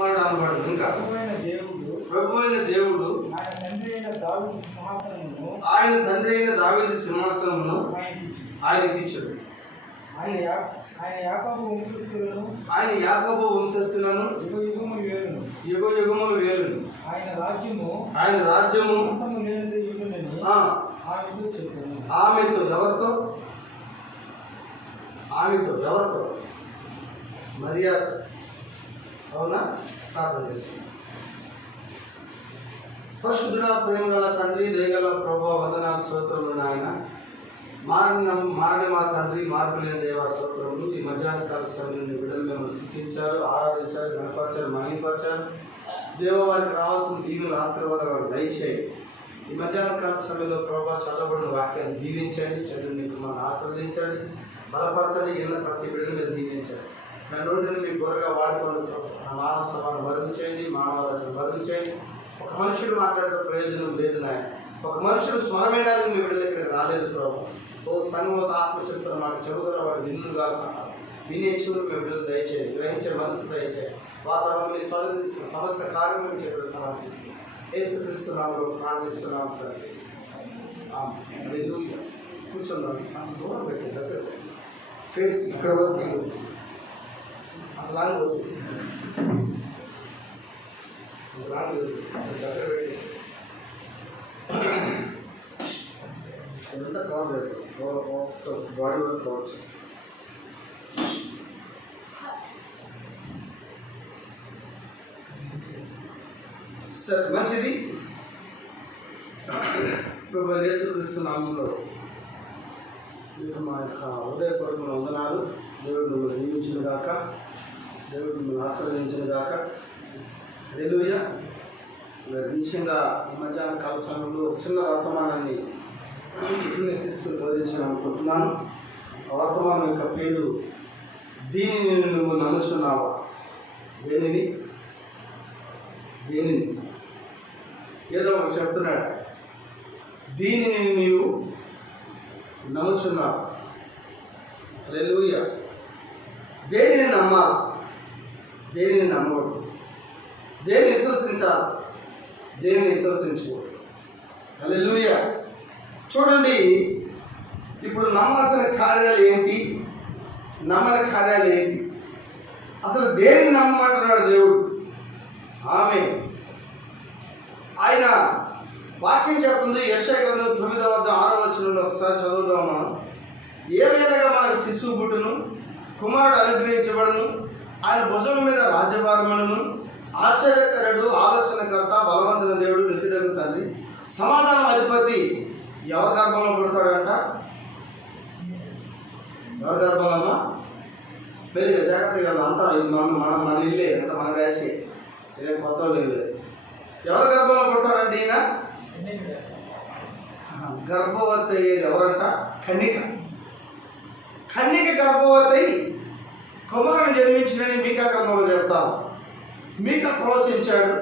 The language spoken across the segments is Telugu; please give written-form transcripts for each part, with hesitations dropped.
ఇంకా ప్రభువైన దేవుడు ఆయన తండ్రి అయిన దావీదు సింహాసనమును ఆయనకి ఇచ్చాడు. ఆయన యాకోబు వంశస్థులను యుగ యుగములు వేరును. ఆయన రాజ్యము ఆమెతో ఎవరితో మర్యాద అవునా ప్రార్థన చేస్తుంది. పరిశుద్ధుడా ప్రేమ గల తండ్రి, దయగల ప్రభువా, వందనాలు స్తోత్రములు నాయన. మారని మా తండ్రి, మార్పు లేని దేవా స్తోత్రములు. ఈ మధ్యాహ్న కాల సమయంలో బిడ్డలు మేము స్థుతించారు, ఆరాధించారు, గణపరిచారు, మహిమపరిచారు. దేవ వారికి రావాల్సిన దీవులు ఆశీర్వాదాలు దయచేయి. ఈ మధ్యాహ్న కాల సమయంలో ప్రభావ చదవబడిన వాక్యాన్ని దీవించండి, చదువు మీకు మనం ఆశీర్వదించండి, బలపరచండి. ఎన్న ప్రతి బిడ్డలు మీరు దీవించండి. నా నోటిని మీ బోరగా వాడుకోండి. నా మానవ సభను భరించండి, మానవాలను భరించండి. ఒక మనుషుడు మాట్లాడితే ప్రయోజనం లేదు నాయన. ఒక మనుషుడు స్వరమేయడానికి మీ బిడ్డల ఇక్కడికి రాలేదు ప్రభావ. ఓ సంగమత ఆత్మచరిత్ర మాకు చెబుతున్న వాడు నిన్నుగా వినే చెవులు మీ బిడ్డలు దయచేయండి, గ్రహించే మనసు దయచేయండి. వాతావరణం స్వాతంత్రించిన సమస్త కార్యక్రమం మీ చేతులు సమర్పిస్తుంది. యేసుక్రీస్తునామములో ప్రార్థిస్తున్నాం తండ్రి. హల్లెలూయా. కూర్చున్నాను, అంత దూరం పెట్టి దగ్గర ఫేస్ ఇక్కడ వరకు అలాగే దగ్గర పెట్టేసి ఇదంతా కవర్ చేయాలి, బాడీ వర్క్ కవర్ చేయాలి. సరే, మంచిది. ప్రభువైన యేసుక్రీస్తు నామములో మీకు మా యొక్క హృదయపూర్వకమైన వందనాలు. దేవుడు మిమ్మల్ని దీవించిన గాక, దేవుడు మిమ్మల్ని ఆశీర్వదించిన గాక. హల్లెలూయా. నిశ్చయంగా ఈ మధ్యాహ్న కాల సమయంలో ఒక చిన్న వర్తమానాన్ని నేను తీసుకుని బోధించాలనుకుంటున్నాను. ఆ వర్తమానం యొక్క పేరు దీనిని నువ్వు నమ్ముచున్నావా. దేనిని ఏదో ఒకటి చెప్తున్నాడు. దీనిని నీవు నమ్ముచున్నావు. హల్లెలూయా. దేనిని నమ్మాలి, దేనిని నమ్మకూడదు, దేనిని విశ్వసించాలి, దేనిని విశ్వసించకూడదు. హల్లెలూయా. చూడండి, ఇప్పుడు నమ్మాల్సిన కార్యాలు ఏంటి, నమ్మని కార్యాలు ఏంటి, అసలు దేనిని నమ్మమంటున్నాడు దేవుడు. ఆమేన్. ఆయన వాక్యం చెప్తుంది. యెషయా గ్రంథం 9:6 ఒకసారి చదువుదాం మనం. ఏదైనా మనకు శిశువు పుట్టును, కుమారుడు అనుగ్రహించబడును, ఆయన భుజం మీద రాజ్యభారములను, ఆశ్చర్యకరుడు, ఆలోచనకర్త, బలవంతుల దేవుడు, నిత్యుడగు తండ్రి, సమాధానం అధిపతి. ఎవరి గర్భంలో పుడతాడంట? ఎవరి గర్భంలో? పెరిగా జాగ్రత్తగా అంతా మన ఇల్లే, అంత మన బ్యాచే, ఏం కొత్త లేదు. ఎవరి గర్భంలో పుడతాడంటే ఈయన గర్భవతి అయ్యేది ఎవరంట? కన్యక గర్భవతి కుమారుడు జన్మించినని మీకా గ్రంథంలో చెప్తాను. మీకా ప్రవచించాడు,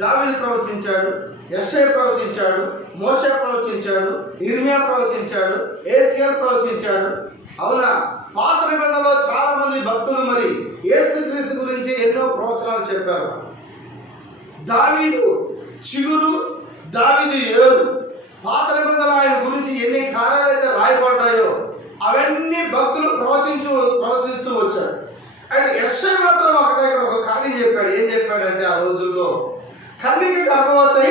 దావీదు ప్రవచించాడు, యెషయా ప్రవచించాడు, మోషే ప్రవచించాడు, ఇర్మియా ప్రవచించాడు, యేసయ్య ప్రవచించాడు. అవునా? పాత నిబంధనలో చాలా మంది భక్తులు మరి యేసుక్రీస్తు గురించి ఎన్నో ప్రవచనాలు చెప్పారు. దావీదు చిగురు, దావీదు ఏరు. పాత నిబంధనలు ఆయన గురించి ఎన్ని కార్యాలైతే రాయబడ్డాయో అవన్నీ భక్తులు ప్రవచిస్తూ వచ్చారు. అయితే యెషయా మాత్రం ఒక కార్యం చెప్పాడు. ఏం చెప్పాడంటే, ఆ రోజుల్లో కన్యక గర్భవతి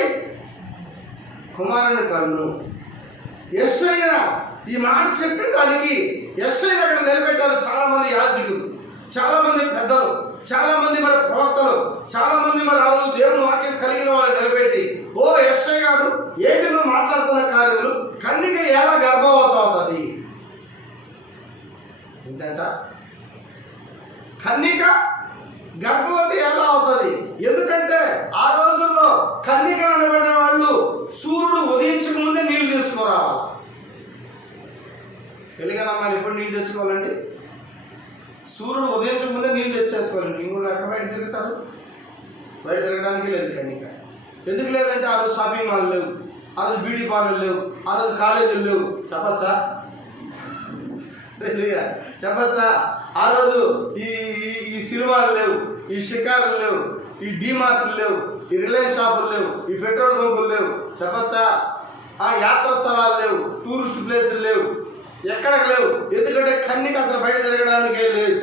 కుమారుని కన్ను. యెషయా ఈ మాట చెప్పిన దానికి యెషయా అక్కడ నిలబెట్టారు చాలా మంది యాజకులు, చాలా మంది పెద్దలు, చాలా మంది మరి ప్రవక్తలు, చాలా మంది మరి ఆ రోజు దేవుని వాక్యం కలిగిన వాళ్ళు నిలబెట్టి, ఓ యెషయా గారు, ఏంటి నువ్వు మాట్లాడుతున్న కార్యములు? కన్యక ఎలా గర్భవతి అవుతుంది ఏంటంట? కన్యక గర్భవతి ఎలా అవుతుంది? ఎందుకంటే ఆ రోజుల్లో కన్యక అనబడిన వాళ్ళు సూర్యుడు ఉదయించక ముందే నీళ్లు తీసుకురావాలి. పెళ్ళిగానమ్మాలి ఎప్పుడు నీళ్ళు తెచ్చుకోవాలండి? సూర్యుడు ఉదయించక ముందే నీళ్ళు తెచ్చేసుకోవాలండి. ఇంకోళ్ళు ఎక్కడ బయట తిరుగుతారు? బయట తిరగడానికి లేదు కన్యక. ఎందుకు లేదంటే ఆ రోజు షాపింగ్ మాల్ లేవు, ఆ రోజు బ్యూటీ పార్లర్ లేవు, ఆ రోజు కాలేజీలు లేవు. చెప్పచ్చా? చెప్పచ్చా? ఆ రోజు ఈ ఈ సినిమాలు లేవు, ఈ షికారులు లేవు, ఈ డీమార్ట్లు లేవు, ఈ రిలయన్స్ షాపులు లేవు, ఈ పెట్రోల్ బంకులు లేవు. చెప్పచ్చా? ఆ యాత్ర స్థలాలు లేవు, టూరిస్ట్ ప్లేసులు లేవు, ఎక్కడికి లేవు. ఎందుకంటే కన్నికి అసలు బయట తిరగడానికే లేదు.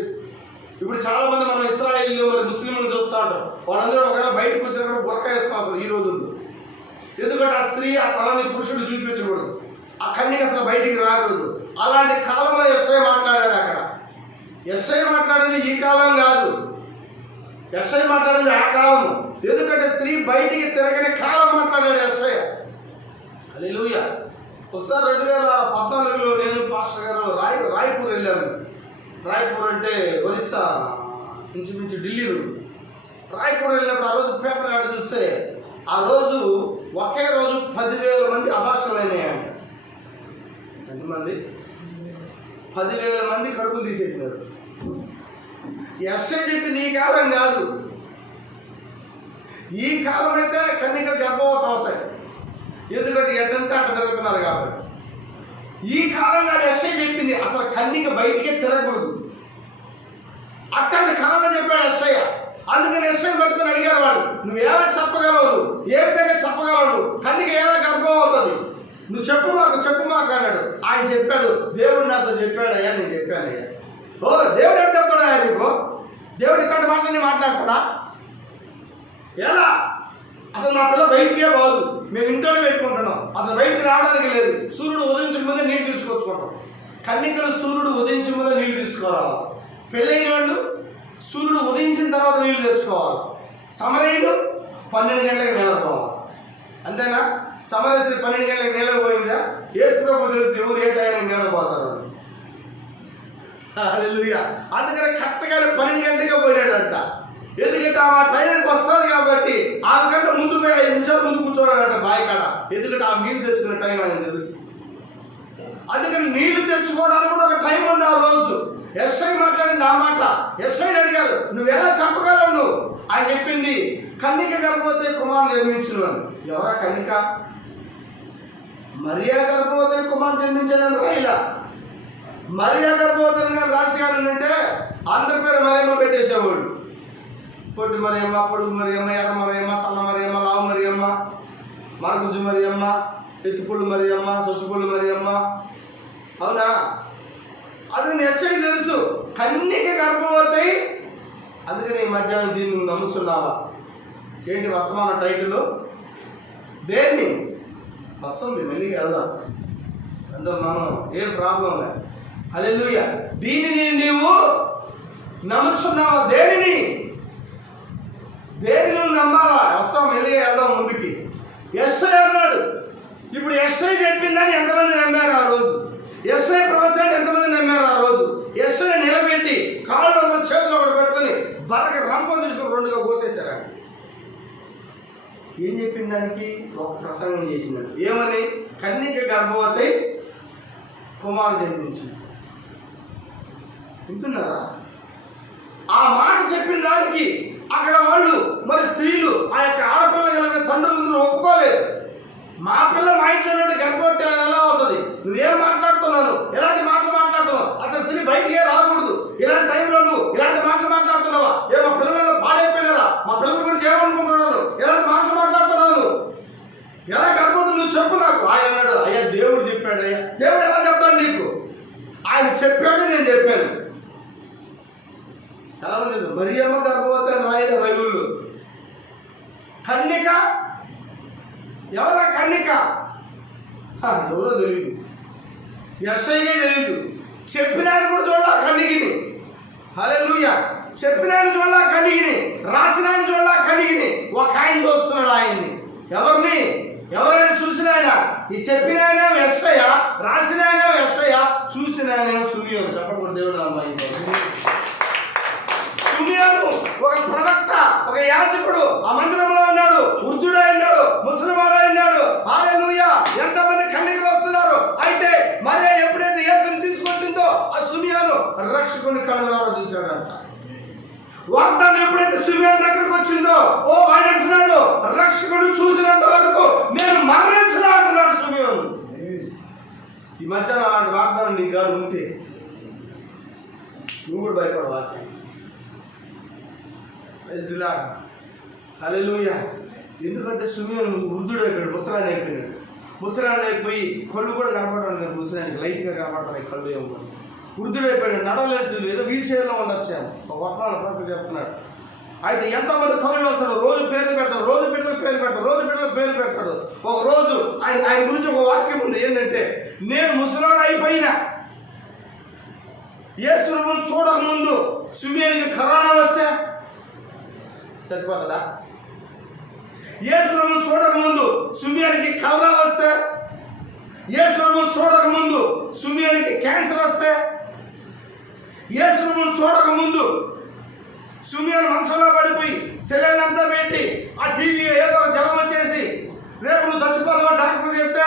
ఇప్పుడు చాలా మంది మనం ఇస్రాయిల్ మరి ముస్లింలు చూస్తూ ఉంటాం. వాళ్ళందరూ ఒకవేళ బయటకు వచ్చినా కూడా బురక వేసుకోవాలి ఈ రోజుల్లో. ఎందుకంటే ఆ స్త్రీ ఆ తలని పురుషుడు చూపించకూడదు, ఆ కన్నికి అసలు బయటికి రాకూడదు. అలాంటి కాలంలో యెషయా మాట్లాడాడు. అక్కడ యెషయా మాట్లాడేది ఈ కాలం కాదు, యెషయా మాట్లాడేది ఆ కాలం. ఎందుకంటే స్త్రీ బయటికి తిరగని కాలం మాట్లాడాడు యెషయా. హల్లెలూయా. ఒకసారి 2014లో నేను పాస్టర్ గారు రాయ్పూర్ వెళ్ళాము. రాయ్పూర్ అంటే ఒరిస్సా, ఇంచుమించు ఢిల్లీ రోడ్. రాయ్పూర్ వెళ్ళినప్పుడు ఆ రోజు పేపర్ యాడ్ చూస్తే ఆ రోజు ఒకే రోజు 10,000 మంది అబార్షన్లు అయినాయంట. ఎంతమంది? 10,000 మంది కడుపులు తీసేసినారు. యెషయా చెప్పింది ఈ కాలం కాదు. ఈ కాలం అయితే కన్నికలు గర్భవతి అవుతాయి, ఎందుకంటే ఎటంటే అట్ట తిరుగుతున్నారు కాబట్టి. ఈ కాలంలో యెషయా చెప్పింది అసలు కన్నిక బయటికే తిరగకూడదు. అట్లాంటి కాలంలో చెప్పాడు యెషయా. అందుకని యెషయా పట్టుకొని అడిగారు వాడు, నువ్వు ఎలా చెప్పగలవు, ఏ విధంగా చెప్పగలవు, కన్నిక ఎలా గర్భం అవుతుంది, నువ్వు చెప్పు మాకు అన్నాడు. ఆయన చెప్పాడు, దేవుడు నాతో చెప్పాడయ్యా, నేను చెప్పానయ్యా. ఓ దేవుడు ఎక్కడ చెప్తాడా నీకు? దేవుడు ఇట్లాంటి మాటలన్నీ మాట్లాడతాడా? ఎలా? అసలు మా పిల్ల బయటికే బాగు, మేము ఇంట్లోనే పెట్టుకుంటున్నాం, అసలు బయటికి రావడానికి లేదు. సూర్యుడు ఉదయించక ముందే నీళ్ళు తీసుకొచ్చుకుంటాం. కన్నికలు సూర్యుడు ఉదయించక ముందే నీళ్ళు తీసుకోవాలి. పెళ్ళైన వాళ్ళు సూర్యుడు ఉదయించిన తర్వాత నీళ్లు తెచ్చుకోవాలి. సమరయుడు 12 గంటలకు నిలబోవాలి. అంతేనా? సమరస్త్రీ 12 గంటలకు నిలబోయిందా? యేసు ప్రభు తెలుసు ఎవరు ఏ టైంకి నిలబోతారు. హల్లెలూయా. అందుకని కరెక్ట్గా 12 గంటకే పోయినాడంట. ఎందుకంటే ఆ టైంకి వస్తుంది కాబట్టి ఆమె కంటే ముందు పోయి 5 నిమిషాలు ముందు కూర్చోవాలంట బావి కాడ. ఎందుకంటే ఆ నీళ్లు తెచ్చుకునే టైం అని తెలుసు. అందుకని నీళ్లు తెచ్చుకోవడానికి కూడా ఒక టైం ఉంది ఆ రోజు. యెషయా మాట్లాడింది ఆ మాట. యెషయాని అడిగారు, నువ్వు ఎలా చెప్పగలవు నువ్వు? ఆయన చెప్పింది, కన్నిక గర్భవతి కుమారుడు జన్మించును అని. ఎవరా కన్నిక? మరియా గర్భవతి కుమారుడు జన్మించానని రాయిలా. మరియా గర్భవతిని కానీ రాసిగానంటే అందరి పేరు మరియమ్మ పెట్టేసేవాళ్ళు. పొట్టి మరియమ్మ, పొడుగు మరియమ్మ, ఎర్ర మరియమ్మ, సన్న మరియమ్మ, లావు మరియమ్మ, మరగుజ్జు మరియమ్మ, ఎత్తుపుళ్ళు మరియమ్మ, సొచ్చుపుళ్ళు మరియమ్మ. అవునా? అది యెషయా తెలుసు కన్నిక గర్భవతి. అందుకని ఈ మధ్యాహ్నం దీన్ని నువ్వు నమ్ముతున్నావా? ఏంటి వర్తమాన టైటిల్? దేన్ని వస్తుంది మెల్లిగా వెళ్దాం, అందరం మనం ఏం ప్రాబ్లం లేదు. హల్లెలూయా. దీనిని నీవు నమ్ముతున్నావా? దేనిని నువ్వు నమ్మాలా? వస్తాం, మెల్లిగా వెళ్దాం ముందుకి. యెషయా అన్నాడు. ఇప్పుడు యెషయా చెప్పిందని ఎంతమంది నమ్మారు ఆ రోజు? యెషయా ప్రవచనాన్ని ఎంతమంది నమ్మారు ఆ రోజు? యెషయా నిలబెట్టి కాళ్ళు చేతులు ఒకటి పెట్టుకొని బరక రంపం తీసుకుని 2గా కోసేశారు. ఏం చెప్పిన దానికి ఒక ప్రసంగం చేసినాడు. ఏమని? కన్నిక గర్భవతి కుమారుడు జన్మించింది. వింటున్నారా? ఆ మాట చెప్పిన దానికి అక్కడ వాళ్ళు మరి స్త్రీలు ఆ యొక్క ఆడపిల్ల కలిగిన తండ్రులు ఒప్పుకోలేదు. మా పిల్ల మా ఇంట్లో గర్భవతి ఎలా అవుతుంది? నువ్వేం మాట్లాడుతున్నాను, ఎలాంటి మాటలు మాట్లాడుతున్నావు? అసలు స్త్రీ బయటికే రాకూడదు. ఇలాంటి టైంలో నువ్వు ఇలాంటి మాటలు మాట్లాడుతున్నావా? మా పిల్లలను పాడైపోయినారా? మా పిల్లల గురించి ఏమనుకుంటున్నాను? ఎలాంటి మాటలు మాట్లాడుతున్నాను? ఎలా గర్భవతి నువ్వు చెప్పు నాకు. ఆయన అన్నాడు, అయ్యా దేవుడు చెప్పాడు. అయ్యా దేవుడు ఎలా చెప్తాడు నీకు? ఆయన చెప్పాడు, నేను చెప్పాను. చాలా మంది మరియమ్మ గర్భవతి అని రాయలే బైబిల్లో. కన్నిక ఎవరా? కన్నిక ఎవరో తెలియదు, యెషయాకే తెలియదు. చెప్పినాయన కూడా చూడాల కన్నికిని. హల్లెలూయా. చెప్పినాయన చూడాల కన్నికిని, రాసినాయన చూడాల కన్నికిని. ఒక ఆయన చూస్తున్నాడు ఆయన్ని. ఎవరిని? ఎవరైనా చూసిన ఆయన. ఈ చెప్పిన ఆయన యెషయా, రాసిన ఆయన యెషయా, చూసిన ఆయన సుమియోను. చెప్పకూడదు దేవుడు అమ్మాయి. సుమియోను ఒక ప్రవక్త, ఒక యాజకుడు. ఆ మందిరంలో ఉన్నాడు. వృద్ధుడు అన్నాడు, ముసలివాడు అన్నాడు. హల్లెలూయా. ఎంతమంది కన్నికలు వస్తున్నారు. అయితే మరియ ఎప్పుడైతే యేసుని తీసుకొచ్చిందో ఆ సుమియోను రక్షకుని కళ్ళారా చూశాడంట. వాగ్దానం ఎప్పుడైతే సుమియోను దగ్గరకు వచ్చిందో ఆయన అంటున్నాడు, రక్షకుడు చూసినంత వరకు నేను మరణించిన అంటున్నాడు సుమియోను. ఈ మధ్యాహ్నం అలాంటి వాగ్దానం నీకు గారు ఉంటే నువ్వు కూడా భయపడవా? హల్లెలూయా. ఎందుకంటే సుమియోను వృద్ధుడు అయిపోయాడు, ముసలాన్ని అయిపోయినాడు. ముసలాన్ని అయిపోయి కళ్ళు కూడా కనపడడం లేదు. ముసలానికి లైట్గా కనపడతాయి కళ్ళు, ఏమో వృద్ధుడు అయిపోయాడు, నడవలేదు. ఏదో వీల్ చైర్లో ఉండొచ్చాము. ఒక వర్తమాన ప్రతి చెప్తున్నాడు. అయితే ఎంతమంది కవులు వస్తాడు, రోజు పేర్లు పెడతాడు, రోజు బిడ్డలకు పేరు పెడతాడు, రోజు బిడ్డలకు పేరు పెడతాడు. ఒక రోజు ఆయన గురించి ఒక వాక్యం ఉంది, ఏంటంటే నేను ముసలాడు అయిపోయినా యేసు ప్రభువును చూడక ముందు సుమియోనికి కరోనా వస్తే చచ్చిపోతుందా? యేసు ప్రభువును చూడక ముందు సుమియోనికి కలరా వస్తే, యేసు ప్రభువును చూడక ముందు సుమియోనికి క్యాన్సర్ వస్తే, యేసు ప్రభువును చూడక ముందు సుమియోను మంచంలో పడిపోయి సెలైన్ అంతా పెట్టి ఆ టీవీ ఏదో జ్వరం వచ్చేసి రేపు నువ్వు చచ్చిపోతావు డాక్టర్ చెప్తే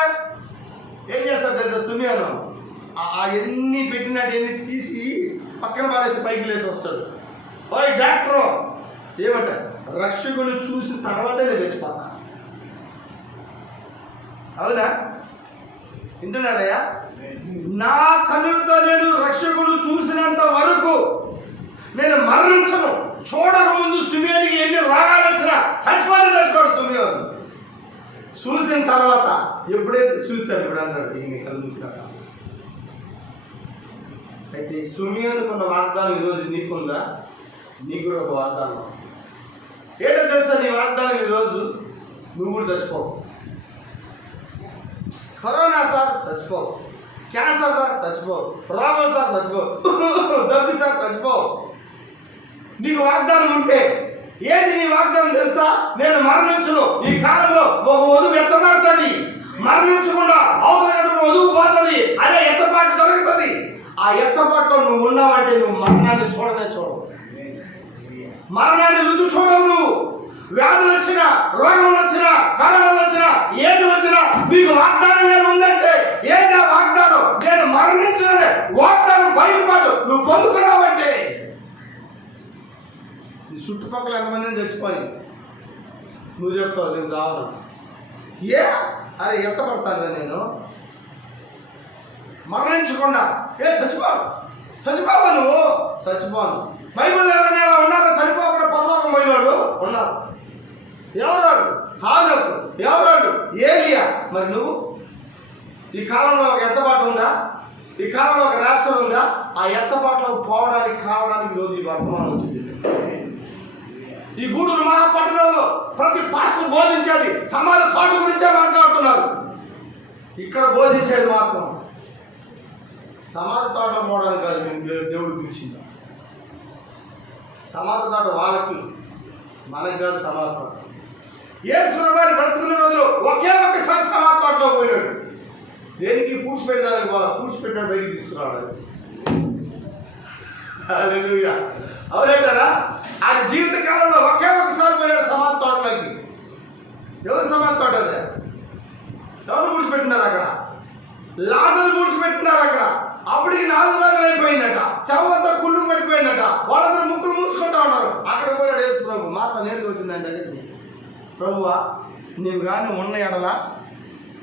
ఏం చేస్తారు తెలుసా? సుమియోను ఎన్ని పెట్టినట్టు ఎన్ని తీసి పక్కన పారేసి పైకి లేచి వస్తాడు. ఓయ్ డాక్టరు ఏమంట, రక్షకుని చూసిన తర్వాతే నేను చచ్చిపోతా. అవునా? వింటున్నారయ్యా? నా కన్నులతో నేను రక్షకుడు చూసినంత వరకు నేను మరణించను. చూడక ముందు సుమియోనికి ఎన్ని రోగాలు వచ్చినా చచ్చిపోడు సుమియోను. చూసిన తర్వాత ఎప్పుడైతే చూశాడు, ఇప్పుడు అన్నాడు ఈయన కళ్ళు చూసినాక. అయితే సుమియోనుకున్న వాగ్దానం ఈరోజు నీకుందా? నీకు కూడా ఒక వాగ్దానం. ఏంటో తెలుసా నీ వాగ్దానం? ఈరోజు నువ్వు కూడా చచ్చిపోవు. కరోనా సార్ చచ్చిపోవు, క్యాన్సర్ సార్ చచ్చిపోవు, రోగం సార్ చచ్చిపోవు, దగ్గు సార్ చచ్చిపోవు. నీకు వాగ్దానం ఉంటే ఏంటి నీ వాగ్దానం తెలుసా? నేను మరణించును. ఈ కాలంలో ఒక వధువు ఎత్తబడుతుంది, మరణించకుండా అవతల వధువు పోతుంది, అదే ఎత్తపాటు జరుగుతుంది. ఆ ఎత్తపాటులో నువ్వు ఉన్నావంటే నువ్వు మరణాన్ని చూడనే చూడవు, మరణాన్ని రుచి చూడవు. నువ్వు వ్యాధులు వచ్చినా, రోగం వచ్చినా, కరోనా వచ్చినా, ఏది వచ్చినా నీకు వాగ్దానం నేను ఉందంటే ఏంటి ఆ వాగ్దానం? నేను మరణించిన వాగ్దానం బయటపాటు నువ్వు పొందుకున్నావంటే నీ చుట్టుపక్కల ఎంతమందిని చచ్చిపోయి నువ్వు చెప్తావు నేను చావను. ఏ అరే ఎత్తపడతాను నేను మరణించకుండా. చచ్చిపోవా నువ్వు? చచ్చిపోను. బైబిల్ ఎవరైనా ఎలా ఉన్నారో చనిపోకుండా పరలోకం పోయినాడు ఉన్నారు. ఎవరాడు? హానోకు. ఎవరాడు? ఏలియా. మరి నువ్వు? ఈ కాలంలో ఒక ఎత్తపాటు ఉందా? ఈ కాలంలో ఒక ర్యాప్చర్ ఉందా? ఆ ఎత్తపాటులో పోవడానికి కావడానికి ఈరోజు ఈ వర్తమానం వచ్చింది. ఈ గూడూరు మహాపట్టణంలో ప్రతి పాస్టర్ బోధించేది సమాజ తోట గురించే మాట్లాడుతున్నారు. ఇక్కడ బోధించేది మాత్రం సమాజ తోట పోవడానికి కాదు. మేము దేవుడు పిలిచింది సమాజ తోట వాళ్ళకి, మనకు కాదు సమాజ తోట. యేసు ప్రభువు బ్రతుకున్న రోజులు ఒకే ఒక్కసారి సమాజ తోటలో పోయినాడు. దేనికి? పూడ్చిపెట్టడానికి పూడ్చిపెట్టిన బయటికి తీసుకురావాలి. హల్లెలూయా. అవునంటారా? ఆయన జీవిత కాలంలో ఒకే ఒకసారి పోయినాడు సమాజ తోటలోకి. ఎవరు సమాజ తోట? అదే ఎవరు పూడ్చిపెట్టినారు అక్కడ? లాజరును పూడ్చిపెట్టినారు అక్కడ. అప్పటికి 4 రోజులు అయిపోయిందట. శవం అంతా కుళ్ళుకు పడిపోయిందట. వాళ్ళందరూ ముక్కులు మూసుకుంటా ఉన్నారు. అక్కడ పోయాడు యేసు ప్రభు. మాట నేరుగా వచ్చింది ఆయన దగ్గరికి. ప్రభువా, నీవు కానీ ఉన్న ఎడల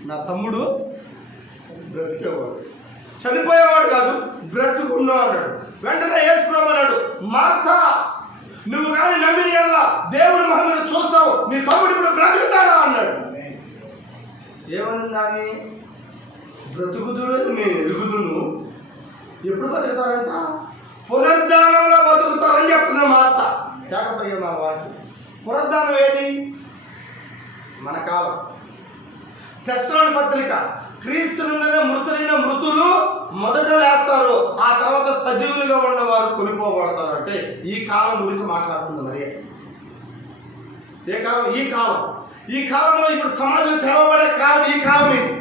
నా తమ్ముడు బ్రతికేవాడు, చనిపోయేవాడు కాదు, బ్రతుకున్నాడు. వెంటనే యేసు ప్రభు అన్నాడు, మార్తా, నువ్వు కానీ నమ్మిన ఎడల దేవుని మహిమను చూస్తావు, నీ తమ్ముడు ఇప్పుడు బ్రతుకుతాడా అన్నాడు. ఏమనింది ఆమె? బ్రతుకుతుడని నేను ఎరుగుదును. ఎప్పుడు బతుకుతారంట? పునరుద్ధానంలో బతుకుతారని చెప్తున్నా మాట. జాగ్రత్తగా మా వాక్యం. పునరుద్ధానం ఏది? మన కాలం. తెస్సలోని పత్రిక, క్రీస్తునుండగా మృతులైన మృతులు మొదట లేస్తారు, ఆ తర్వాత సజీవులుగా ఉన్నవారు కొనిపోబడతారు. అంటే ఈ కాలం గురించి మాట్లాడుతుంది. మరి ఏ కాలం? ఈ కాలం. ఈ కాలంలో ఇప్పుడు సమాజం తెరవబడే కాలం ఈ కాలం. ఇది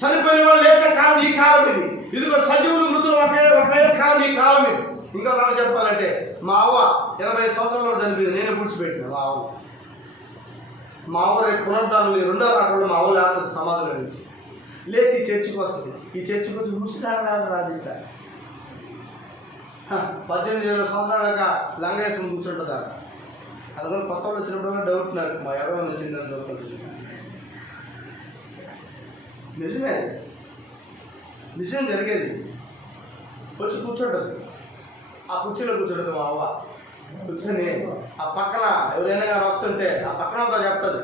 చనిపోయిన వాళ్ళు లేచే కాలం ఈ కాలం. ఇదిగో సజీవులు మృతులు ఒకే కాలం ఈ కాలం. ఇది ఇంకా బాగా చెప్పాలంటే మా అవ్వ 80 సంవత్సరాల చనిపోయింది. నేనే పూడ్చిపెట్టిన మా అవ్వ రేపు పునరుద్ధానం 2వ రాకడలో మా అవ్వ లేస్తుంది సమాధిలో నుంచి. లేచి ఈ చర్చికి వస్తుంది. ఈ చర్చికి వచ్చి ముసిరాడు రాదు. ఇంకా 18 సంవత్సరాల దాకా లంగేసుకుని కూర్చుంటుందా? అందుకని కొత్త వాళ్ళు వచ్చినప్పుడు డౌట్ నాకు, మా ఎవరైనా వచ్చిందని చూస్తుంది. నిజమే, నిజం జరిగేది. వచ్చి కూర్చుంటుంది. ఆ కుర్చీలో కూర్చోడు మా అవ్వ. కూర్చొని ఆ పక్కన ఎవరైనా కానీ వస్తుంటే ఆ పక్కన చెప్తుంది,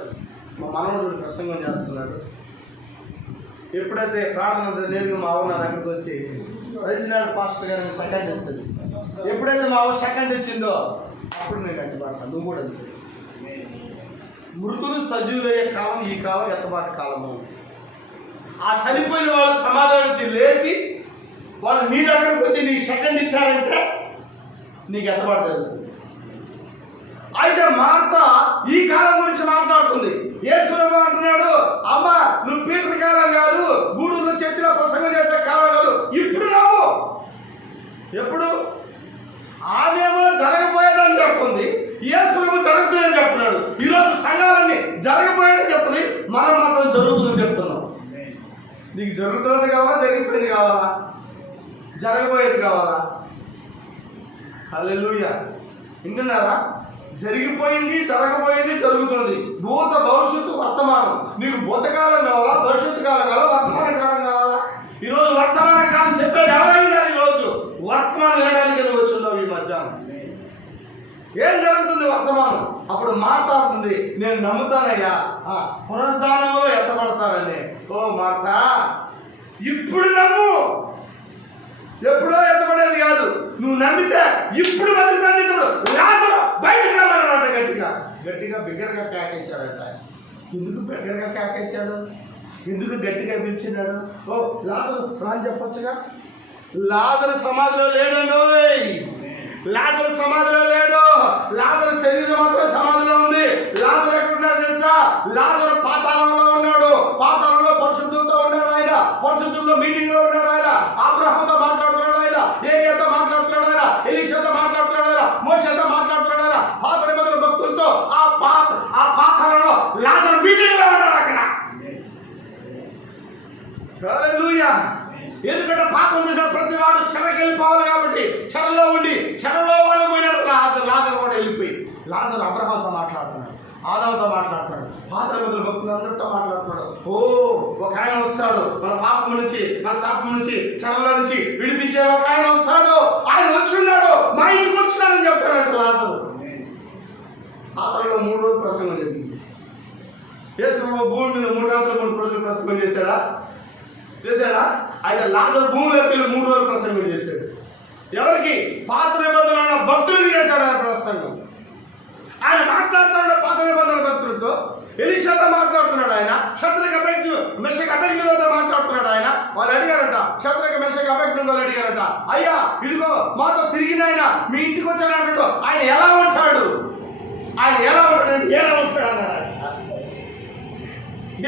మా మనవడు ప్రసంగం చేస్తున్నాడు. ఎప్పుడైతే ప్రార్థన నేరుగా మా అవ్వ నా దగ్గరికి వచ్చి రైజినాడు పాస్టర్ గారిని సెకండ్ ఇస్తుంది. ఎప్పుడైతే మా అవ్వ సెకండ్ ఇచ్చిందో అప్పుడు నేను గట్టిపడతాను. నువ్వు కూడా అంతే. మృతులు సజీవులయ్యే కాలం ఈ కాలం ఎత్తబాటు కాలము. ఆ చనిపోయిన వాళ్ళు సమాధానం నుంచి లేచి వాళ్ళు నీ దగ్గరకు వచ్చి నీకు సెకండ్ ఇచ్చారంటే నీకు ఎత్తబాటు జరుగుతుంది. అయితే మార్త ఈ కాలం గురించి మాట్లాడుతుంది. యేసు అంటున్నాడు, అమ్మ నువ్వు పీటర్ కాలం కాదు, గూడూరులో చర్చిలో ప్రసంగం చేసే కాలం కాదు, ఇప్పుడు రావు. ఎప్పుడు? ఆమెమో జరగబోయేదని చెప్తుంది, యేసు జరుగుతుందని చెప్తున్నాడు. ఈరోజు సంఘాలన్నీ జరగబోయేదని చెప్తుంది, మనం మాత్రం జరుగుతుందని చెప్తున్నాం. నీకు జరుగుతున్నది కావాలా, జరిగిపోయేది కావాలా? జరగబోయేది కావాలా? హల్లెలూయా. వింటున్నారా? జరిగిపోయింది, జరగబోయేది, జరుగుతున్నది. భూత భవిష్యత్తు వర్తమానం. నీకు భూతకాలం కావాలా, భవిష్యత్తు కాలం కావాలా, వర్తమాన కాలం కావాలా? ఈరోజు వర్తమాన కాలం చెప్పేది ఎవరైనా ఈరోజు వర్తమానం వినడానికి నువ్వు వచ్చున్నావు ఈ మధ్యాహ్నం. ఏం జరుగుతుంది వర్తమానం? అప్పుడు మాట్లాడుతుంది, నేను నమ్ముతానయ్యా పునరుద్ధానంలో ఎత్తపడతానని. ఓ మాత, ఇప్పుడు నమ్ము, ఎప్పుడో ఎత్తపడేది కాదు. నువ్వు నమ్మితే ఇప్పుడు బతుకుతాడు. లాజరు బయటకు రావాలన్నమాట. గట్టిగా గట్టిగా బిగ్గరగా కేకేశాడట. ఎందుకు బిగ్గరగా కేకేశాడు? ఎందుకు గట్టిగా పిలిచినాడు? ఓ లాజరు రా అని చెప్పొచ్చుగా. లాజరు సమాధిలో లేడు. లాజరు సమాధిలో లేడు. లాజరు శరీరం మాత్రం సమాధిలో ఉంది. లాజరు ఎక్కడున్నాడు తెలుసా? లాజరు పాతాళంలో ఉన్నాడు. పాతాళంలో పరిశుద్ధులతో ఉన్నాడు ఆయన. పరిశుద్ధులతో మీటింగ్ లో ఉన్నాడు ఆయన. అబ్రహాముతో మాట్లాడుతున్నాడు ఆయన. ఏలియాతో మాట్లాడుతున్నాడు ఆయన. ఎలీషాతో మాట్లాడుతున్నాడు ఆయన. మోషేతో మాట్లాడుతున్నాడు ఆయన. పాత నిబంధన భక్తులతో ఆ పాతాళంలో లాజరు మీటింగ్ లో ఉన్నాడు అక్కడ. హల్లెలూయా. ఎందుకంటే పాపం చేసిన ప్రతి వాడు చెరకి వెళ్ళిపోవాలి కాబట్టి చెరలో ఉండి చెరలో వాళ్ళు పోయినాడు. లాజరు కూడా వెళ్ళిపోయి లాజరు అబ్రహాంతో మాట్లాడుతున్నాడు, ఆదాముతో మాట్లాడుతున్నాడు, పాత నిబంధన భక్తులందరితో మాట్లాడుతున్నాడు. ఓ ఒక ఆయన వస్తాడు, మన పాపం నుంచి మన శాపం నుంచి చెరలో నుంచి విడిపించే ఒక ఆయన వస్తాడు. ఆయన వచ్చున్నాడు, మా ఇంటికి వచ్చినాడని చెప్తాడు లాజరు. పాత్రలో 3 రోజులు ప్రసంగం జరిగింది. యేసు భూమి మీద 3 రాత్రులు 3 రోజులు ప్రసంగం చేశాడా? అయితే లాజరు భూమిలోకి వెళ్ళి 3 రోజులు ప్రసంగం చేశాడు. ఎవరికి? పాత నిబంధన భక్తులు చేశాడు ఆయన ప్రసంగం. ఆయన మాట్లాడుతున్నాడు పాత నిబంధన భక్తులతో. ఎలీషాతో మాట్లాడుతున్నాడు ఆయన. శత్రుక మెషక్ అబేద్నెగోతో మాట్లాడుతున్నాడు ఆయన. వాళ్ళు అడిగారట, శత్రుక మెషక్ అబేద్నెగోలు అడిగారట, అయ్యా ఇదిగో మాతో తిరిగిన ఆయన మీ ఇంటికి వచ్చాడు అంటాడు, ఆయన ఎలా ఉంటాడు? ఆయన ఎలా ఉంటాడు? ఎలా ఉంటాడు అన్నాడు.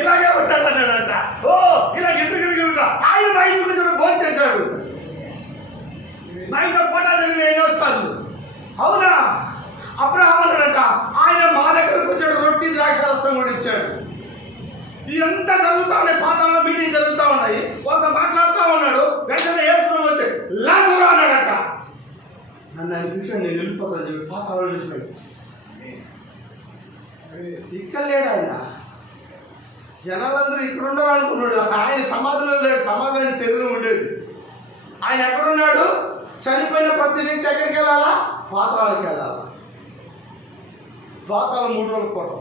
ఇలాగే ఉంటాడు అన్నాడట. ఓ ఇలా ఎందుకు ఆయన మా ఇంటికి వచ్చాడు, భోజనం చేశాడు, మా ఇంట్లో కోటా జరిగిన ఎన్నోసార్లు. అవునా? అబ్రహాము అన్నాడట, ఆయన మా దగ్గరకు వచ్చాడు, రొట్టి ద్రాక్షారసం కూడా ఇచ్చాడు. ఇదంతా జరుగుతూ ఉన్నాయి. పాతాళంలో మీటింగ్ జరుగుతూ ఉన్నాయి. వాళ్ళతో మాట్లాడుతూ ఉన్నాడు. వెంటనే యేసు ప్రభువు వచ్చి లాజరు అన్నాడట. నన్ను ఆయన పిలిచాడు, నేను వెళ్ళిపోతాను చెప్పి పాతాళం నుంచి బయటకు వచ్చేసాను. ఇక్కడ లేడు ఆయన. జనాలందరూ ఇక్కడ ఉండాలనుకున్నాడు. ఆయన సమాధిలో లేడు. సమాధిలో శరీరం ఉండేది. ఆయన ఎక్కడున్నాడు? చనిపోయిన ప్రతి వ్యక్తి ఎక్కడికి వెళ్ళాలా? పాతాళానికి వెళ్ళాలా. పాతాళం 3 రోజులు కోటం.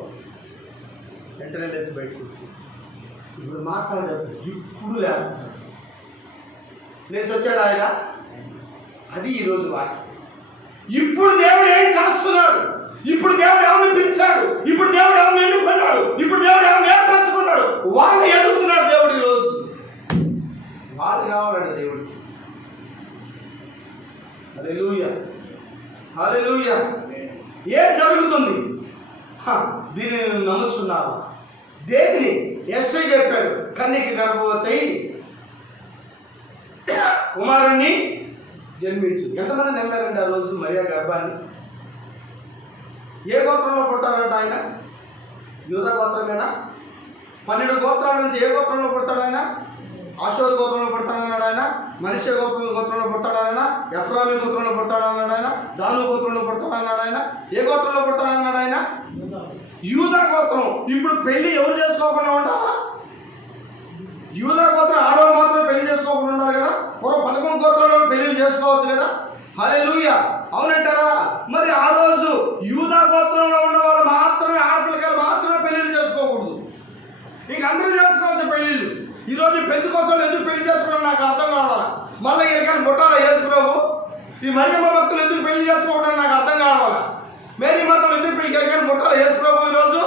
వెంటనే లేచి బయటకు వచ్చి ఇప్పుడు మాట్లాడారు. ఇప్పుడు లేస్తాడు. లేచి వచ్చాడు ఆయన. అది ఈరోజు వాక్యం. ఇప్పుడు దేవుడు ఏం చేస్తున్నాడు? ఇప్పుడు దేవుడు ఎవరిని పిలిచాడు? ఇప్పుడు దేవుడు ఎవరిని ఎన్నుకున్నాడు? ఇప్పుడు దేవుడు ఎవరిని ఏర్పరచుకున్నాడు? వాళ్ళని ఎదుగుతున్నాడు దేవుడు ఈరోజు. వాళ్ళు కావాలండి దేవుడికి. హల్లెలూయా, హల్లెలూయా. ఏం జరుగుతుంది? దీన్ని నేను నమ్ముచున్నావా? దేనిని? యెషయా చెప్పాడు, కన్యక గర్భవతి కుమారుణ్ణి జన్మించు. ఎంతమంది నమ్మారండి ఆ రోజు మరియా గర్భాన్ని? ఏ గోత్రంలో పుడతాడంట ఆయన? యూదా గోత్రమేనా? 12 గోత్రాల నుంచి ఏ గోత్రంలో పుడతాడు ఆయన? ఆషేరు గోత్రంలో పుడతాడన్నాడు ఆయన. మనష్షే గోత్రంలో పుడతాడన్నాడు ఆయన. ఎఫ్రాయిము గోత్రంలో పుడతాడన్నాడు ఆయన. దాను గోత్రంలో పుడతాడన్నాడు ఆయన. ఏ గోత్రంలో పుడతాడన్నాడు ఆయన? యూదా గోత్రం. ఇప్పుడు పెళ్లి ఎవరు చేసుకోకుండా ఉండాలా? యూదా గోత్రం ఆడవాళ్ళు మాత్రమే పెళ్లి చేసుకోకుండా ఉండాలి కదా. పూర్వం 11 గోత్రాలు పెళ్లి చేసుకోవచ్చు కదా. హల్లెలూయా, అవునంటారా? మరి ఆ రోజు యూదా గోత్రంలో ఉన్న వాళ్ళు మాత్రమే, ఆడపిల్లకాయలు మాత్రమే పెళ్లిళ్ళు చేసుకోకూడదు, ఇంక అందరూ చేసుకోవచ్చు పెళ్లిళ్ళు. ఈరోజు పెంచుకోసం ఎందుకు పెళ్లి చేసుకోవడం నాకు అర్థం కావాలి. మళ్ళీ వీళ్ళకైనా ముట్టాలా యేసుప్రభు? ఈ మరియమ్మ భక్తులు ఎందుకు పెళ్లి చేసుకోవడం నాకు అర్థం కావాలి. మేరీ మాత్రం ఎందుకు పెళ్లి వీళ్ళకైనా ముట్టాలా యేసుప్రభు? ఈరోజు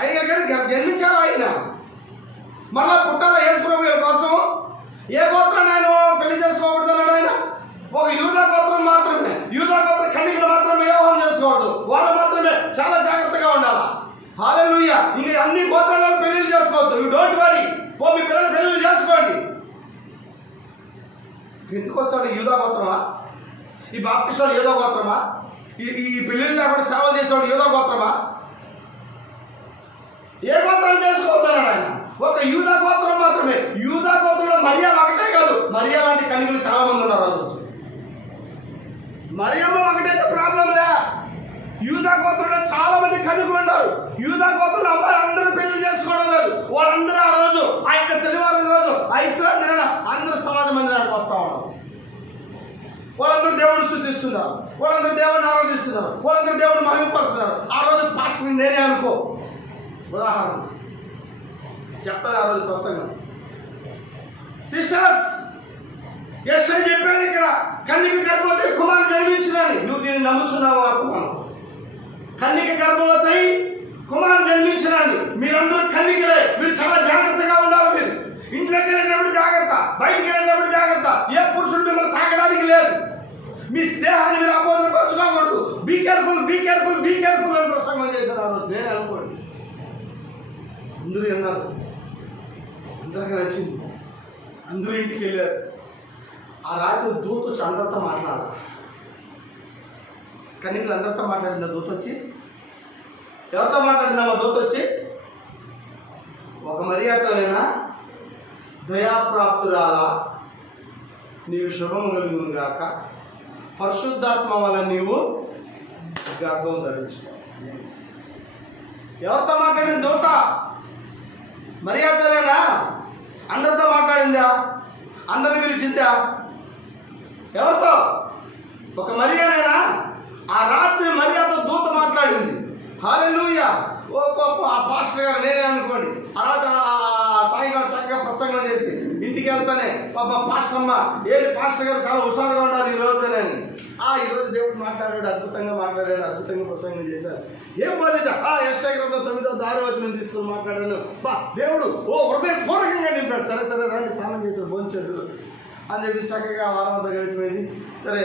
ఆయన జన్మించాలా, ఆయన మళ్ళా పుట్టాలా యేసుప్రభు వీళ్ళ కోసం? ఏ గోత్రాన్ని ఆయన పెళ్లి చేసుకోకూడదు అన్నాడు ఆయన? ఒక యూదా గోత్రం మాత్రమే, యూదా గోత్రం కన్యకలు మాత్రమే వివాహం చేసుకోకూడదు, వాళ్ళు మాత్రమే చాలా జాగ్రత్తగా ఉండాలా. హల్లెలూయా, ఇంక అన్ని గోత్రాలను పెళ్లిళ్ళు చేసుకోవచ్చు. యూ డోంట్ వరీ, ఓ మీ పిల్లలు పెళ్లిళ్ళు చేసుకోండి. పెంతెకొస్తేవాడు యూదా గోత్రమా? ఈ బాప్టిస్ట్ వాడు యూదా గోత్రమా? ఈ పెళ్లిళ్ళు లేకుండా సేవ చేసేవాడు యూదా గోత్రమా? ఏ గోత్రం చేసుకోవద్దన్నాడు ఆయన? ఒక యూదా గోత్రం మాత్రమే. యూదా గోత్రంలో మరియా ఒకటే కాదు, మరియా లాంటి కన్యకలు చాలా మంది ఉన్నారు. ఆ రోజు మరియమ్మ ఒకటైతే ప్రాబ్లం లే, యూదా గోత్రంలో చాలా మంది కన్యకులు ఉన్నారు. యూదా గోత్రంలో అమ్మాయి అందరూ పెళ్లి చేసుకోవడం లేదు. వాళ్ళందరూ ఆ రోజు ఆ యొక్క శనివారం రోజు ఐశ్వర్యం తినడం అందరూ సమాజ మందిరానికి వస్తా ఉన్నారు. వాళ్ళందరూ దేవుడిని స్తుతిస్తున్నారు, వాళ్ళందరూ దేవుడిని ఆరాధిస్తున్నారు, వాళ్ళందరూ దేవుడిని మహిమపరుస్తున్నారు. ఆ రోజు పాస్టర్ నేనే అనుకో, ఉదాహరణ చెప్తాను ఆ రోజు ప్రసంగం. సిస్టర్స్, యెషయా చెప్పాడు ఇక్కడ, కన్యక గర్భవతి కుమారుడు జన్మించినని. నువ్వు దీన్ని నమ్ముచున్నావు అనుకున్నాను. కన్యక గర్భవతి కుమారుడు జన్మించినని. మీరందరూ కన్యకలే, మీరు చాలా జాగ్రత్తగా ఉండాలి. మీరు ఇంట్లోకి వెళ్ళినప్పుడు జాగ్రత్త, బయటికి వెళ్ళినప్పుడు జాగ్రత్త. ఏ పురుషుడు మిమ్మల్ని తాకడానికి లేదు. మీ స్నేహాన్ని మీరు అపోదపరచుకోకూడదు. Be careful, be careful, be careful అని ప్రసంగం చేశారు ఆ రోజు. నేనే అనుకోండి, అందరూ విన్నారు, అందరికీ నచ్చింది, అందరూ ఇంటికి వెళ్ళారు. ఆ రాత్రి దూత వచ్చి అందరితో మాట్లాడాలి. కన్యకలు అందరితో మాట్లాడిందా దూత వచ్చి? ఎవరితో మాట్లాడిందమ్మా దూత వచ్చి? ఒక మరియతోనైనా, దయాప్రాప్తురాలా, నీవు శుభము కలుగును గాక, పరిశుద్ధాత్మ వల్ల నీవు గర్భం ధరించు. ఎవరితో మాట్లాడింది దూత? మరియతోనైనా? అందరితో మాట్లాడిందా? అందరిని పిలిచిందా? ఎవరితో? ఒక మరియానేనా? ఆ రాత్రి మరియాతో దూత మాట్లాడింది. హల్లెలూయా, ఓ పాప ఆ పాస్టర్ గారు నేనే అనుకోండి. ఆ రాత్రి సాయంకాలం చక్కగా ప్రసంగం చేసి ఇంటికి వెళ్తానే, పాప పాస్టర్ అమ్మ ఏంటి పాస్టర్ గారు చాలా హుషారుగా ఉన్నారు ఈ రోజునని. ఈరోజు దేవుడు మాట్లాడాడు, అద్భుతంగా మాట్లాడాడు, అద్భుతంగా ప్రసంగం చేశారు. ఏం బాధ్యత? యెషయా గ్రంథం 9వ వచనం తీసుకొని మాట్లాడాను. దేవుడు హృదయపూర్వకంగా నింపాడు. సరే సరే రండి, స్నానం చేశారు, భోంచేద్దరు అని చెప్పి చక్కగా వారం అంతా గడిచిపోయింది. సరే,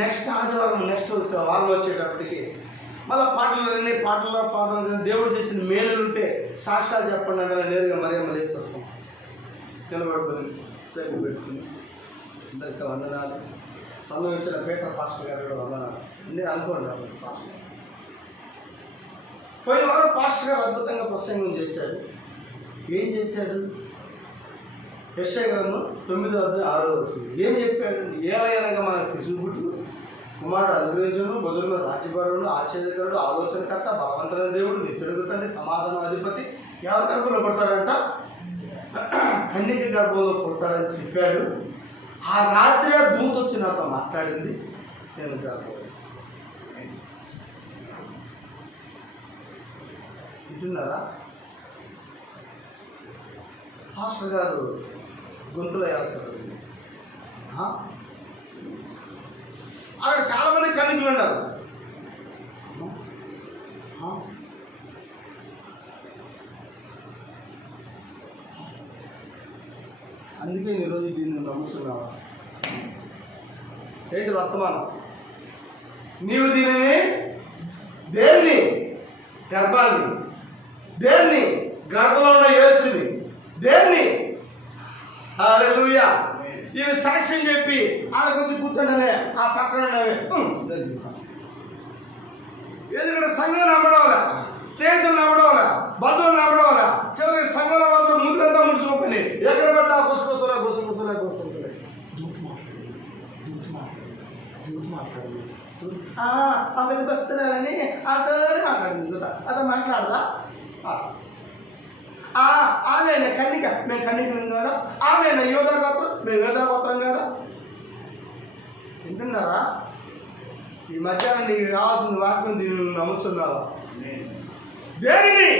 నెక్స్ట్ ఆదివారం వారం వచ్చేటప్పటికి మళ్ళీ పాటలు పాటలు దేవుడు చేసిన మేలులు ఉంటే సాక్ష్యాలు చెప్పండి అంటే నేరుగా మరియమ్మ లేచి వస్తాం, నిలబడుకొని దగ్గర పెట్టుకుని అందరికీ వందనాలు. సమయం ఇచ్చిన పీటర్ పాస్టర్ గారు కూడా వందనాలు. నేను అనుకోండి పాస్టర్ గారు. పోయిన వారం పాస్టర్ గారు అద్భుతంగా ప్రసంగం చేశాడు. ఏం చేశాడు? యెషయా గ్రంథం 9:6 వచ్చింది. ఏం చెప్పాడండి? ఏలయనగా మన శిశువు పుట్టును, కుమారుడు అనుగ్రహించును, బుధుడు రాజ్యపరుడు, ఆశ్చర్యకరుడు, ఆలోచనకర్త, భగవంతుడైన దేవుడు, నిత్యుడు తండ్రి, సమాధానం అధిపతి. ఎవరి గర్భంలో పుడతాడంట? కన్యక గర్భంలో పుడతాడని చెప్పాడు. ఆ రాత్రి దూత వచ్చి నాతో మాట్లాడింది. నేను గర్భం వింటున్నారా? పాస్టర్ గారు గొంతులో ఏర్పడింది. అక్కడ చాలామంది కన్యకలు ఉన్నారు. అందుకే ఈరోజు దీన్ని నమ్ముతున్నావా? ఏంటి వర్తమానం? నీవు దీనిని దేన్ని? గర్భాన్ని. దేన్ని? గర్భంలో ఉన్న యేసుని. దేన్ని? హల్లెలూయా. ఇవి సాక్ష్యం చెప్పి ఆడ కొంచెం కూర్చుంటేనే ఆ పక్కన ఎందుకంటే సంఘం నమ్మడంలా, స్నేహితులు నమ్మడంలా, బంధువులు నమ్మడంలా, చివరికి సంఘంలో మాత్రం ముందంతా ముడిచిపోయి ఎక్కడ పడ్డా గుసగుసలే గుసగుసలే గుసగుసలే. దూత మాట్లాడింది. ఆమె భక్తురాలని అతని మాట్లాడింది. అతను మాట్లాడదా? ఆమె కన్నిక, మేము కన్నికలు కదా. ఆమె యోధా గోత్రం, మేము యోధా గోత్రం కదా. వింటున్నారా? ఈ మధ్యాహ్నం నీకు కావాల్సిన వాక్యం దీన్ని నువ్వు నమ్ముతున్నావా? దేనిని?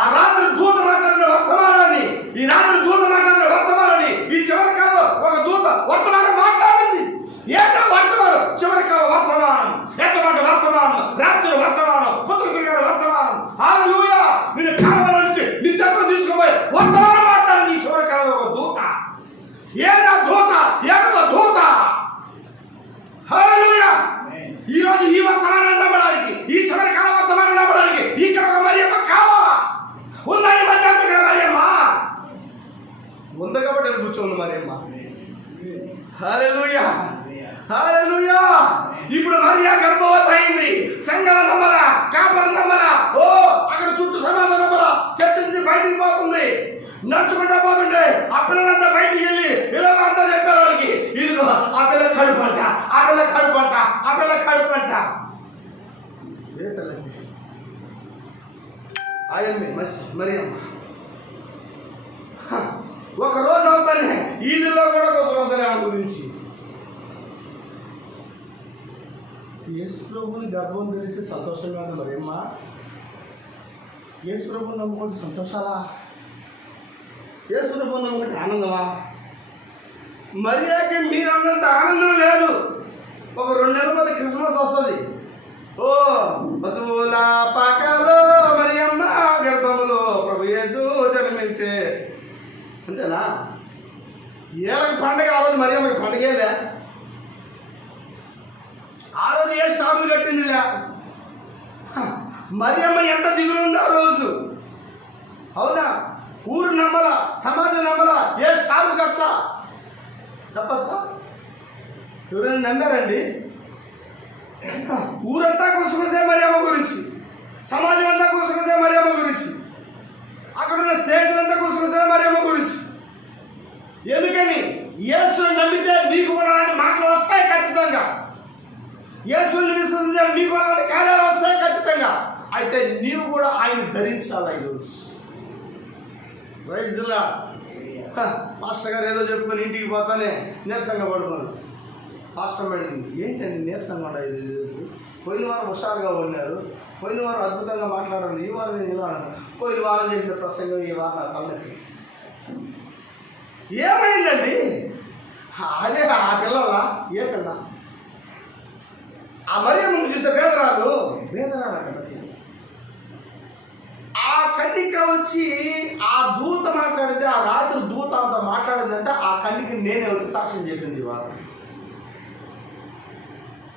ఆ రాత్రి దూత మాట్లాడిన వర్తమానాన్ని, ఈ రాత్రి దూత మాట్లాడిన వర్తమానాన్ని, ఈ చివరి కాలంలో ఒక దూత వర్తమానం మాట్లాడింది. ఏంటో వర్తమానం? చివరి కాలం వర్తమానం, ఎంతమంది వర్తమానం, రాత్రి వర్తమానం, పుత్రుడి గారి వర్తమానం. హల్లెలూయా! నిన్ను కాలంలో నుంచి నీ దగ్గర తీసుకుపోయి వర్తమానం మాట్లాడింది ఈ చివరి కాలంలో ఒక దూత. ఏదో దూత, ఏదో దూత. హల్లెలూయా! ఈ రోజు ఈ వర్తమానాన్ని నమ్మడానికి, ఈ చివరి కాల వర్తమానాన్ని నమ్మడానికి ఇక్కడ ఒక మరియమ్మ కావాలా? ఉందని మధ్యాహ్నం ఇక్కడ మరియమ్మ ఉంది కాబట్టి నేను కూర్చోండి మరియమ్మ. హల్లెలూయా! హల్లెలూయా! ఇప్పుడు మరియా గర్భవతి అయింది. సంఘం నమ్మరా, కాపరం నమ్మరా, ఓ అక్కడ చుట్టూ సమాజం నమ్మరా, చర్చ నుంచి బయటికి పోతుంది. నడుచుకుంటా పోతుంటే ఆ పిల్లలంతా బయటికి వెళ్ళి పిల్లలంతా చెప్పారు వాళ్ళకి, ఇదిగో ఆ పిల్ల కడుపంట, ఆ పిల్ల కడుపంట, ఆ పిల్ల కడుపంట. ఏ పిల్లకి ఆయమ్మే మరి అమ్మ ఒక రోజు అవుతానే ఈదులో కూడా కోసమసలే ఆమె గురించి. యేసు ప్రభుని గర్భం తెలిసి సంతోషంగా ఉంది మరియమ్మ. యేసు ప్రభుని నమ్ముకుంటే సంతోషాలా? యేసు ప్రభుని నమ్ముకుంటే ఆనందమా? మరియాకి మీరు అన్నంత ఆనందం లేదు. ఒక 2 నెలల మధ్య క్రిస్మస్ వస్తుంది. ఓ పశువుల పాకలో మరియమ్మ గర్భములో ప్రభు యేసు జన్మించే, అంతేనా? ఏళ్ళకి పండగ. ఆ రోజు మరియమ్మకి పండగేలే. ఆ రోజు ఏ స్టాంపులు కట్టిందిలే. మరియమ్మ ఎంత దిగులుందో ఆ రోజు. అవునా? ఊరు నమ్మలా, సమాజం నమ్మలా, ఏ స్టాంపు కట్టలా. చెప్పచ్చా? ఎవరైనా నమ్మారండి? ఊరంతా కుసుకుసే మరియమ్మ గురించి, సమాజం అంతా కుసుకుసే మరియమ్మ గురించి, అక్కడున్న స్నేహితులంతా కుసుకుసే మరియమ్మ గురించి. ఎందుకని? యేసుని నమ్మితే మీకు కూడా అలాంటి మాటలు వస్తాయి ఖచ్చితంగా. యేసుని విశ్వసించే మీకు అలాంటి కార్యాలు వస్తాయి ఖచ్చితంగా. అయితే నీవు కూడా ఆయన ధరించాలా ఈరోజు. రైజ్లా మాస్టర్ గారు ఏదో చెప్పుకొని ఇంటికి పోతానే నీరసంగా పడుకున్నాను. మాస్టర్ మేడం ఏంటండి నీరసంగా ఉండాలి ఈరోజు? పోయిన వారం హుషారుగా ఉన్నారు, పోయిన వారం అద్భుతంగా మాట్లాడాను, ఈ వారం నేను ఇలా పోయిన వారం చేసిన ప్రసంగం ఈ వారం తలనొప్పి. ఏమైందండి? అదే ఆ పిల్లల ఏ పిల్ల? ఆ మరియమ్మ చూసే పేదరాలు కాబట్టి ఆ కన్నిక వచ్చి ఆ దూత మాట్లాడితే, ఆ రాత్రి దూత అంత మాట్లాడిందంటే ఆ కన్నిక నేనే వచ్చి సాక్ష్యం చెప్పింది ఇవాళ.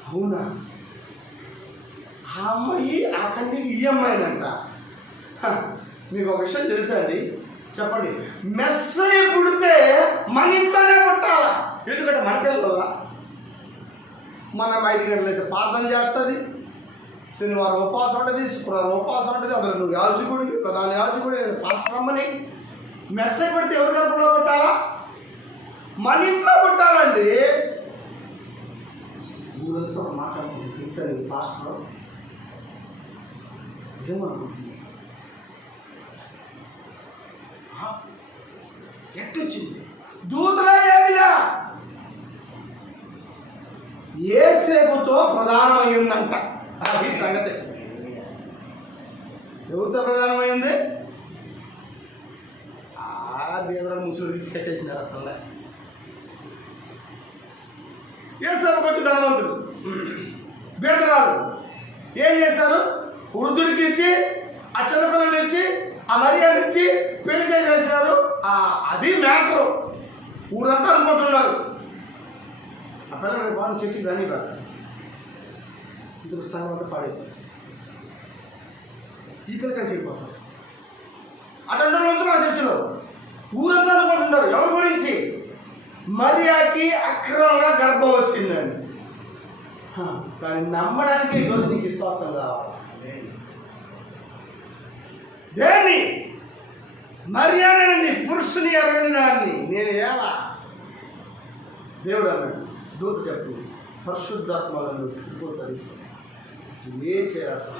అవునా? ఆ అమ్మాయి ఆ కన్నిక ఈ అమ్మాయినంట. మీకు ఒక విషయం తెలుసా అండి? చెప్పండి. మెస్సయ్య పుడితే మన ఇంట్లోనే పుట్టాలా? ఎందుకంటే మన పిల్లల మనం 5 గంటలు వేసి ప్రార్థన చేస్తుంది, శనివారం ఉపవాసం ఉంటుంది, శుక్రవారం ఉపవాసం ఉంటుంది. అందులో నువ్వు యాజకుడికి, ప్రధాన యాజకుడి, నేను పాస్టర్ అమ్మని. మెస్సయ్య పుడితే ఎవరి గర్భంలో పుట్టాలా? మన ఇంట్లో పుట్టాలండి. ఊరంతా మాట్లాడుతుంది తెలుసా నీకు పాస్టర్? ఏమనుకుంటుంది? ఎట్టొచ్చింది? దూతలా ఏమిలా ఏసేపుతో ప్రధానమైందంట. అది సంగతి. ఎవరితో ప్రధానమైంది? ఆ బీదరాలు ముసులు తీసి కట్టేసినారు అట్లా. ఏసేపుకి వచ్చి ధనవంతుడు, బీదరాలు ఏం చేశారు? వృద్ధుడికి ఇచ్చి, ఆ చిన్నపిల్లలు ఇచ్చి, ఆ మర్యాద ఇచ్చి పెళ్లి చేసేసినారు. అది మ్యాటర్. ఊరంతా అనుకుంటున్నారు ఆ పిల్లలు బాగా చర్చికి రాని బాగా ఇప్పుడు సంఘం అంతా పాడైపోయి ఈ పిల్లకాయలు చెడిపోతారు. అటెండర్ నుంచి మా చర్చిలో ఊరంతా అనుకుంటున్నారు ఎవరి గురించి? మరియాకి అక్రమంగా గర్భం వచ్చిందండి. కానీ నమ్మడానికి ఈరోజు నీకు విశ్వాసం కావాలి. దేన్ని? మరియాని పురుషుని ఎరగని దాన్ని నేను ఎలా? దేవుడు అన్నాడు, దూత చెప్పింది, పరిశుద్ధాత్మలను ధరిస్తాను. ఏ చేయాల్సి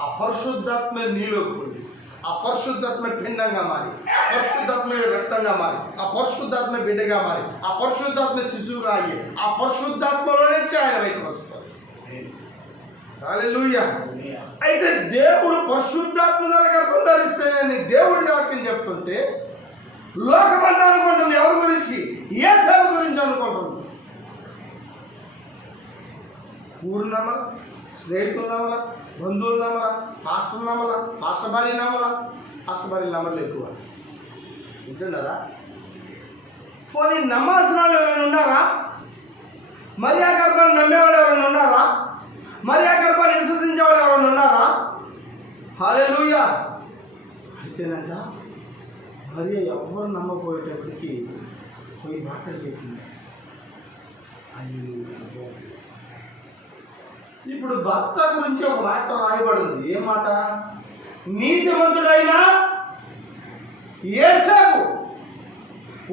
ఆ పరిశుద్ధాత్మ నీలోకి పోయి ఆ పరిశుద్ధాత్మ పిండంగా మారి, ఆ పరిశుద్ధాత్మ రక్తంగా మారి, ఆ పరిశుద్ధాత్మ బిడ్డగా మారి, ఆ పరిశుద్ధాత్మ శిశువుగా అయ్యి, ఆ పరిశుద్ధాత్మలో నుంచి ఆయన బయటకు వస్తాడు. హల్లెలూయా. అయితే దేవుడు పరిశుద్ధాత్మ ద్వారా గర్భం ధరిస్తేనే దేవుడి వాక్యం చెప్తుంటే లోకమంతా అనుకుంటుంది ఎవరి గురించి? యేసు గురించి అనుకుంటుంది. ఊరు నమ్మల, స్నేహితులు నమ్మల, బంధువులు నమ్మల, పాస్టర్ నమ్మల, పాస్టర్ భార్య నమ్మల, పాస్టర్ భార్య నమ్మలు ఎక్కువ ఉంటున్నారా? పోనీ నమ్మాల్సిన వాళ్ళు ఎవరైనా ఉన్నారా? మరియా గర్భాన్ని నమ్మేవాళ్ళు ఎవరైనా ఉన్నారా? మరియా గర్భాన్ని విశ్వసించేవాళ్ళు ఎవరైనా ఉన్నారా? హల్లెలూయా. అయితేనంట మరియా ఎవరు నమ్మపోయేటప్పటికి పోయి వార్తలు చెప్పింది. అయ్యో, ఇప్పుడు భర్త గురించి ఒక మాట రాయబడింది. ఏం మాట? నీతిమంతుడైన యేసేపు.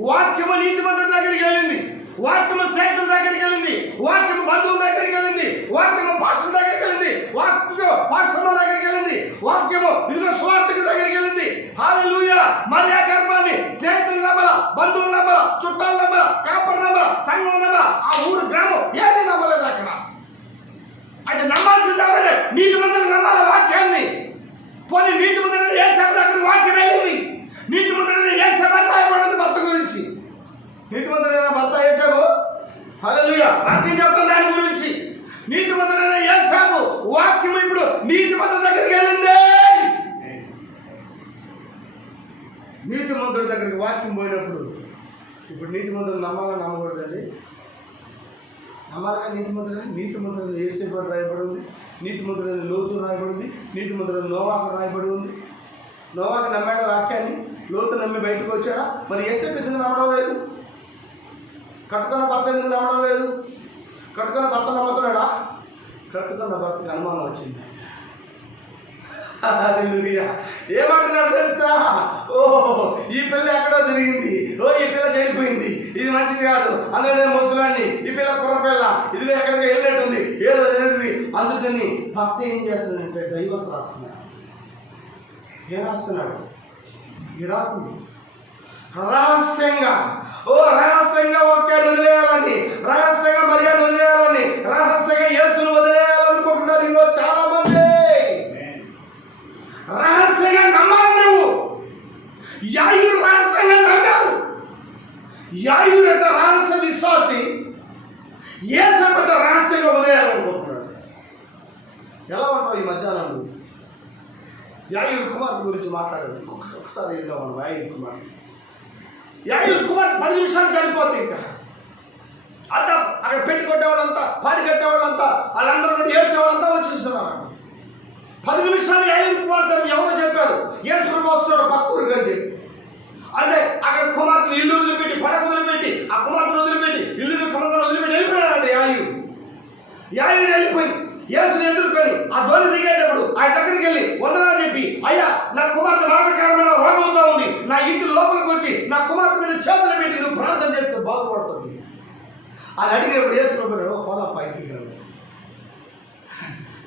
వాక్యము నీతిమంతుడి దగ్గరికి వెళ్ళింది, వాక్యము స్నేహితుల దగ్గరికి వెళ్ళింది, వాక్యము బంధువుల దగ్గరికి వెళ్ళింది, వాక్యము పాస్టర్ దగ్గరికి వెళ్ళింది, వాక్యము పాస్టర్ల దగ్గరికి వెళ్ళింది, వాక్యము ఇదిగో స్వార్థకుల దగ్గరికి వెళ్ళింది. హల్లెలూయా. మరియా గర్భాన్ని స్నేహితులు నమ్మల, బంధువులు నమ్మల, చుట్టాలు నమ్మల, కాపరు నమ్మల, సంఘం నమ్మల, ఆ ఊరు గ్రామం ఏది నమ్మలేదు అక్కడ. అయితే నమ్మాల్సింది ఎవరంటే నీతిమంతులు నమ్మాలి వాక్యాన్ని. పోనీ నీతిమంతుడు యేసేపు దగ్గర వాక్యం వెళ్ళింది, నీతిమంతుడు యేసేపు రాయబడింది భర్త గురించి. నీతిమంతుడైన భర్త యేసేపు. హల్లెలూయా. వాక్యం చెప్తుంది ఆయన గురించి. నీతిమంతుడైన యేసేపు వాక్యం ఇప్పుడు నీతిమంతుడి దగ్గరికి వెళ్ళింది. నీతిమంతుడి దగ్గరికి వాక్యం పోయినప్పుడు ఇప్పుడు నీతిమంతుడు నమ్మాలా నమ్మకూడదండి? నమ్మాలిగా. నీతిమంతుడైన యేసేపు అని రాయబడి ఉంది, నీతిమంతుడైన లోతు రాయబడింది, నీతిమంతుడైన నోవాహు రాయబడి ఉంది. నోవాహు నమ్మాడు వాక్యాన్ని, లోతు నమ్మి బయటకు వచ్చాడా? మరి యేసేపు ఎందుకు నమ్మడం లేదు? కట్టుకున్న భర్త ఎందుకు నమ్మడం లేదు? కట్టుకున్న భర్త నమ్ముతున్నాడా? కట్టుకున్న భర్తకి అనుమానం వచ్చింది. ఏమంటున్నాడు తెలుసా? ఓ ఈ పిల్ల ఎక్కడో తిరిగింది, ఓ ఈ పిల్ల చెడిపోయింది, ఇది మంచిది కాదు, అందులో నేను ముసలాన్ని, ఈ పిల్ల కుర్రపిల్ల, ఇదిగో ఎక్కడికి వెళ్ళినట్టుంది, ఏదో జరిగింది. అందుకని భర్త ఏం చేస్తున్నాడంటే డైవర్స్ రాస్తున్నాడు. ఏం రాస్తున్నాడు? విడాకులు రహస్యంగా. ఓ రహస్యంగా ఒకే వదిలేయాలని, రహస్యంగా మర్యాద వదిలేయాలని, రహస్యంగా యేసును వదిలేయాలనుకుంటున్నారు ఈరోజు చాలా మంది. రహస్యంగా నమ్మాలి నువ్వు. యాయూరు రహస్యంగా నమ్మారు. యాయూరు యొక్క రహస్య విశ్వాసి యేసేపు రహస్యంగా వదిలేయాలనుకుంటున్నాడు. ఎలా ఉంటావు ఈ మధ్యాహ్నం? యాయూరు కుమార్తె గురించి మాట్లాడదు. ఒకసారి ఏందో మనం యాయూరు కుమార్తె 10 నిమిషాలు చనిపోతుంది. ఇంకా అంతా అక్కడ పెట్టి కొట్టేవాళ్ళంతా, పాడి కట్టేవాళ్ళంతా, వాళ్ళందరూ కూడా ఏడ్చేవాళ్ళంతా వచ్చేస్తున్నారు. 10 నిమిషాలు యాయూరు కుమార్తె ఎవరో చెప్పారు, యేసు వస్తున్నాడు పక్కూరుగా అని చెప్పి. అంటే అక్కడ కుమార్తెను ఇల్లు వదిలిపెట్టి, పడక వదిలిపెట్టి, ఆ కుమార్తెను వదిలిపెట్టి, ఇల్లు కమసాలు వదిలిపెట్టి వెళ్ళిపోయాడంటే యాయూరు వెళ్ళిపోయి యేసుని ఎదుర్కొని ఆ ధోని దిగేటప్పుడు ఆయన దగ్గరికి వెళ్ళి వందనాలు చెప్పి, అయ్యా నా కుమార్తె మరణకరమైన రోగంతో ఉంది, నా ఇంటి లోపలికి వచ్చి నా కుమార్తె మీద చేతులు పెట్టి నువ్వు ప్రార్థన చేస్తే బాగుపడుతుంది అని అడిగినప్పుడు యేసు పోదాపా ఇంటికి రండి.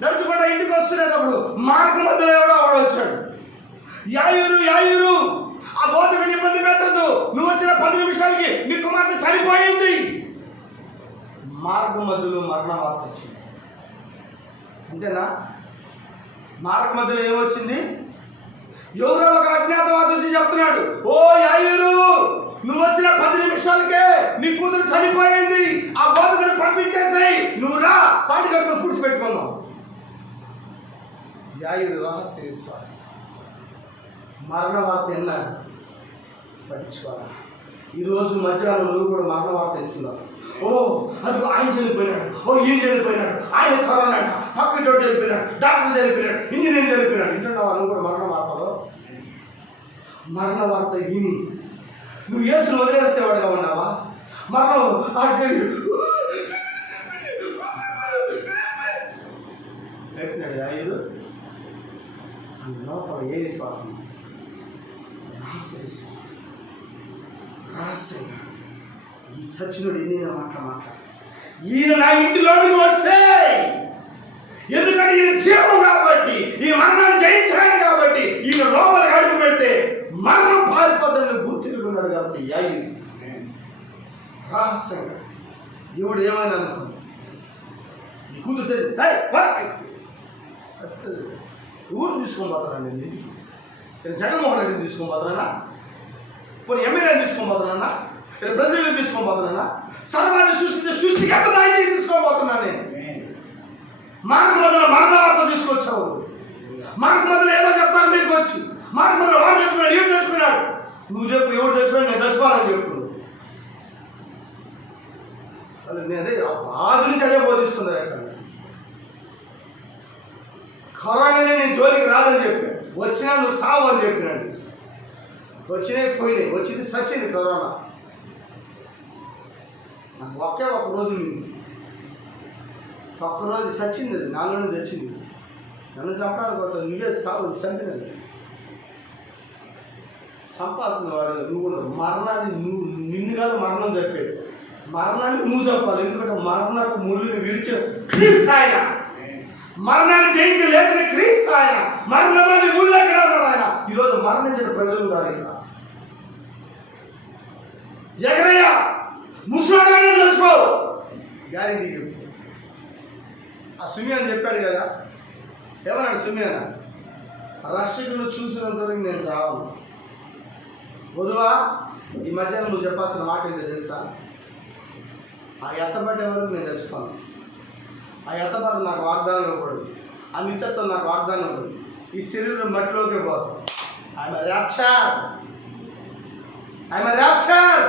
నడుచుకుంటా ఇంటికి వస్తున్నప్పుడు మార్గ మధ్యలో ఎవడో వచ్చాడు. యాయూరు ఆ బోధకుని ఇబ్బంది పెట్టద్దు, నువ్వు వచ్చిన 10 నిమిషాలకి నీ కుమార్తె చనిపోయింది. మార్గ మధ్యలో మరణ వార్త వచ్చింది. అంతేనా? మార్గ మధ్యలో ఏమొచ్చింది? ఎవరో ఒక అజ్ఞాతవాది వచ్చి చెప్తున్నాడు, ఓ యాయూరు నువ్వు వచ్చిన 10 నిమిషాలకే నీ కూతురు చనిపోయింది, ఆ బోధకుని పంపించేసాయి, నువ్వు రా పాటి కట్టుకొని పూడ్చిపెట్టుకున్నావు. యాయూరు రహస్య విశ్వాసం మరణ వార్త ఎన్నాడు పట్టించుకోవాలా? ఈరోజు మధ్యాహ్నం నువ్వు కూడా మరణ వార్త ఎంచుకున్నావు. ఓ అది ఆయన చనిపోయినాడు, ఓ ఈయన చనిపోయినాడు, ఆయన కరోనా అంట, పక్కన చనిపోయినాడు, డాక్టర్ చనిపోయినాడు, ఇంజనీర్ చనిపోయినాడు. వింటున్నావా నువ్వు కూడా మరణ వార్తలో? మరణ వార్త విని నువ్వు యేసును వదిలేసేవాడుగా ఉన్నావా? మరణం పెడుతున్నాడు యాయూరు. లోపల ఏ విశ్వాసం? రహస్య విశ్వాసం. రహస్యంగా ఈ చచ్చినుడు ఎన్నైనా మాట్లాడు, ఈయన నా ఇంటిలోకి వస్తే, ఎందుకంటే ఈయన జీవం కాబట్టి, ఈ మరణాన్ని జయించాలి కాబట్టి ఈయన లోపల రహస్యంగా దేవుడు ఏమైనా అనుకుంది నీ కూతురు వస్తుంది. ఊరు తీసుకొని పోతాను నేను ఇంటికి. నేను జగన్మోహన్ రెడ్డిని తీసుకొని పోతానా, కొన్ని ఎమ్మెల్యేని తీసుకొని పోతున్నానా, నేను ప్రెసిడెంట్ని తీసుకొని పోతున్నానా, సర్వాన్ని సృష్టించే సృష్టికర్త నాయకుడిని తీసుకొని పోతున్నాను. నేను మార్గ మొదలు మరణవార్త తీసుకొచ్చావు. మార్గ మొదలు ఏదో చెప్తాను మీకు వచ్చి, మార్గ మొదలు వాడు చచ్చిపోయాడు, ఏం చచ్చిపోయాడు, నువ్వు చెప్పు ఎవరు చచ్చిపోయాడు, నేను చచ్చిపోవాలని చెప్పు. నేనే ఆది నుంచి అదే బోధిస్తుంది. అక్కడ కరోనానే నేను జోలికి రాదని చెప్పాను, వచ్చినా నువ్వు సావు అని చెప్పినాడు. వచ్చినాయి పోయినాయి, వచ్చింది సచ్చింది కరోనా. నాకు ఒకే ఒక రోజు ఒక్కరోజు సచ్చింది, అది నాలోనే తెచ్చింది. నన్ను చంపడానికి కోసం నువ్వే సావు చంపినది. చంపాల్సిన వాడు నువ్వు మరణాన్ని నిన్ను కాదు మరణం చెప్పేది, మరణాన్ని నువ్వు చంపాలి. ఎందుకంటే మరణానికి ముళ్ళుని విరిచిన క్రీస్తు ఆయన, మరణాన్ని జయించి లేచిన క్రీస్తు ఆయన, మరణాన్ని ముళ్ళు ఎక్కడ ఉన్నారు ఆయన. ఈరోజు మరణించిన ప్రజలు ఉన్నారు ఇక్కడ. జగరయ్య ముసలాగానే తెలుసుకో, గ్యారెంటీ చెప్పు. ఆ సుమియాన్ చెప్పాడు కదా, ఏమన్నాడు సుమియాన, రక్షకులు చూసినంతవరకు నేను చావను. వధువా ఈ మధ్యాహ్నం నువ్వు చెప్పాల్సిన మాట ఏంటో తెలుసా, ఆ ఎత్తబడ్డే వరకు నేను చచ్చిపోను. ఆ ఎత్తబడ్డ నాకు వాగ్దానం ఇవ్వకూడదు, ఆ నిత్యత్వం నాకు వాగ్దానం ఇవ్వకూడదు. ఈ శరీరం మట్టిలోకి పోదు. I'm rapture, I'm rapture.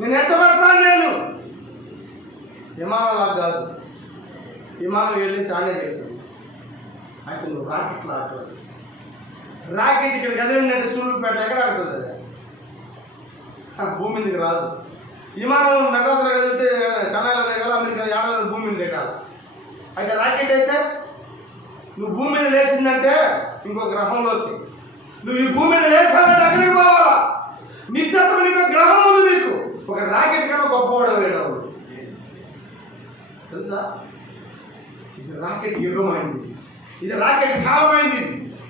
నేను ఎత్తబడతాను. నేను విమానంలా కాదు, విమానం వెళ్ళేసి ఆడే చేస్తాను. అయితే నువ్వు రాకెట్లు ఆడుతుంది. రాకెట్ ఇక్కడ కదిలిందంటే సూళ్ళూరుపేట ఎక్కడ ఆడుతుంది, అది భూమి మీదకి రాదు. విమానం మెడ్రాస్లో కదిలితే చెన్నైలో దిగాలి, అమెరికా ఏడాది భూమి మీద దిగాలి. అయితే రాకెట్ అయితే నువ్వు భూమి మీద లేచిందంటే ఇంకో గ్రహంలోకి, నువ్వు ఈ భూమి మీద లేచావంటే అక్కడికి పోవాలా. నిత్యత్వం నీకు గ్రహం ఉంది. నీకు ఒక రాకెట్ కన్నా గొప్పవాడు వేయడం తెలుసా. ఇది రాకెట్ యుగమైంది, ఇది రాకెట్ కాలమైంది,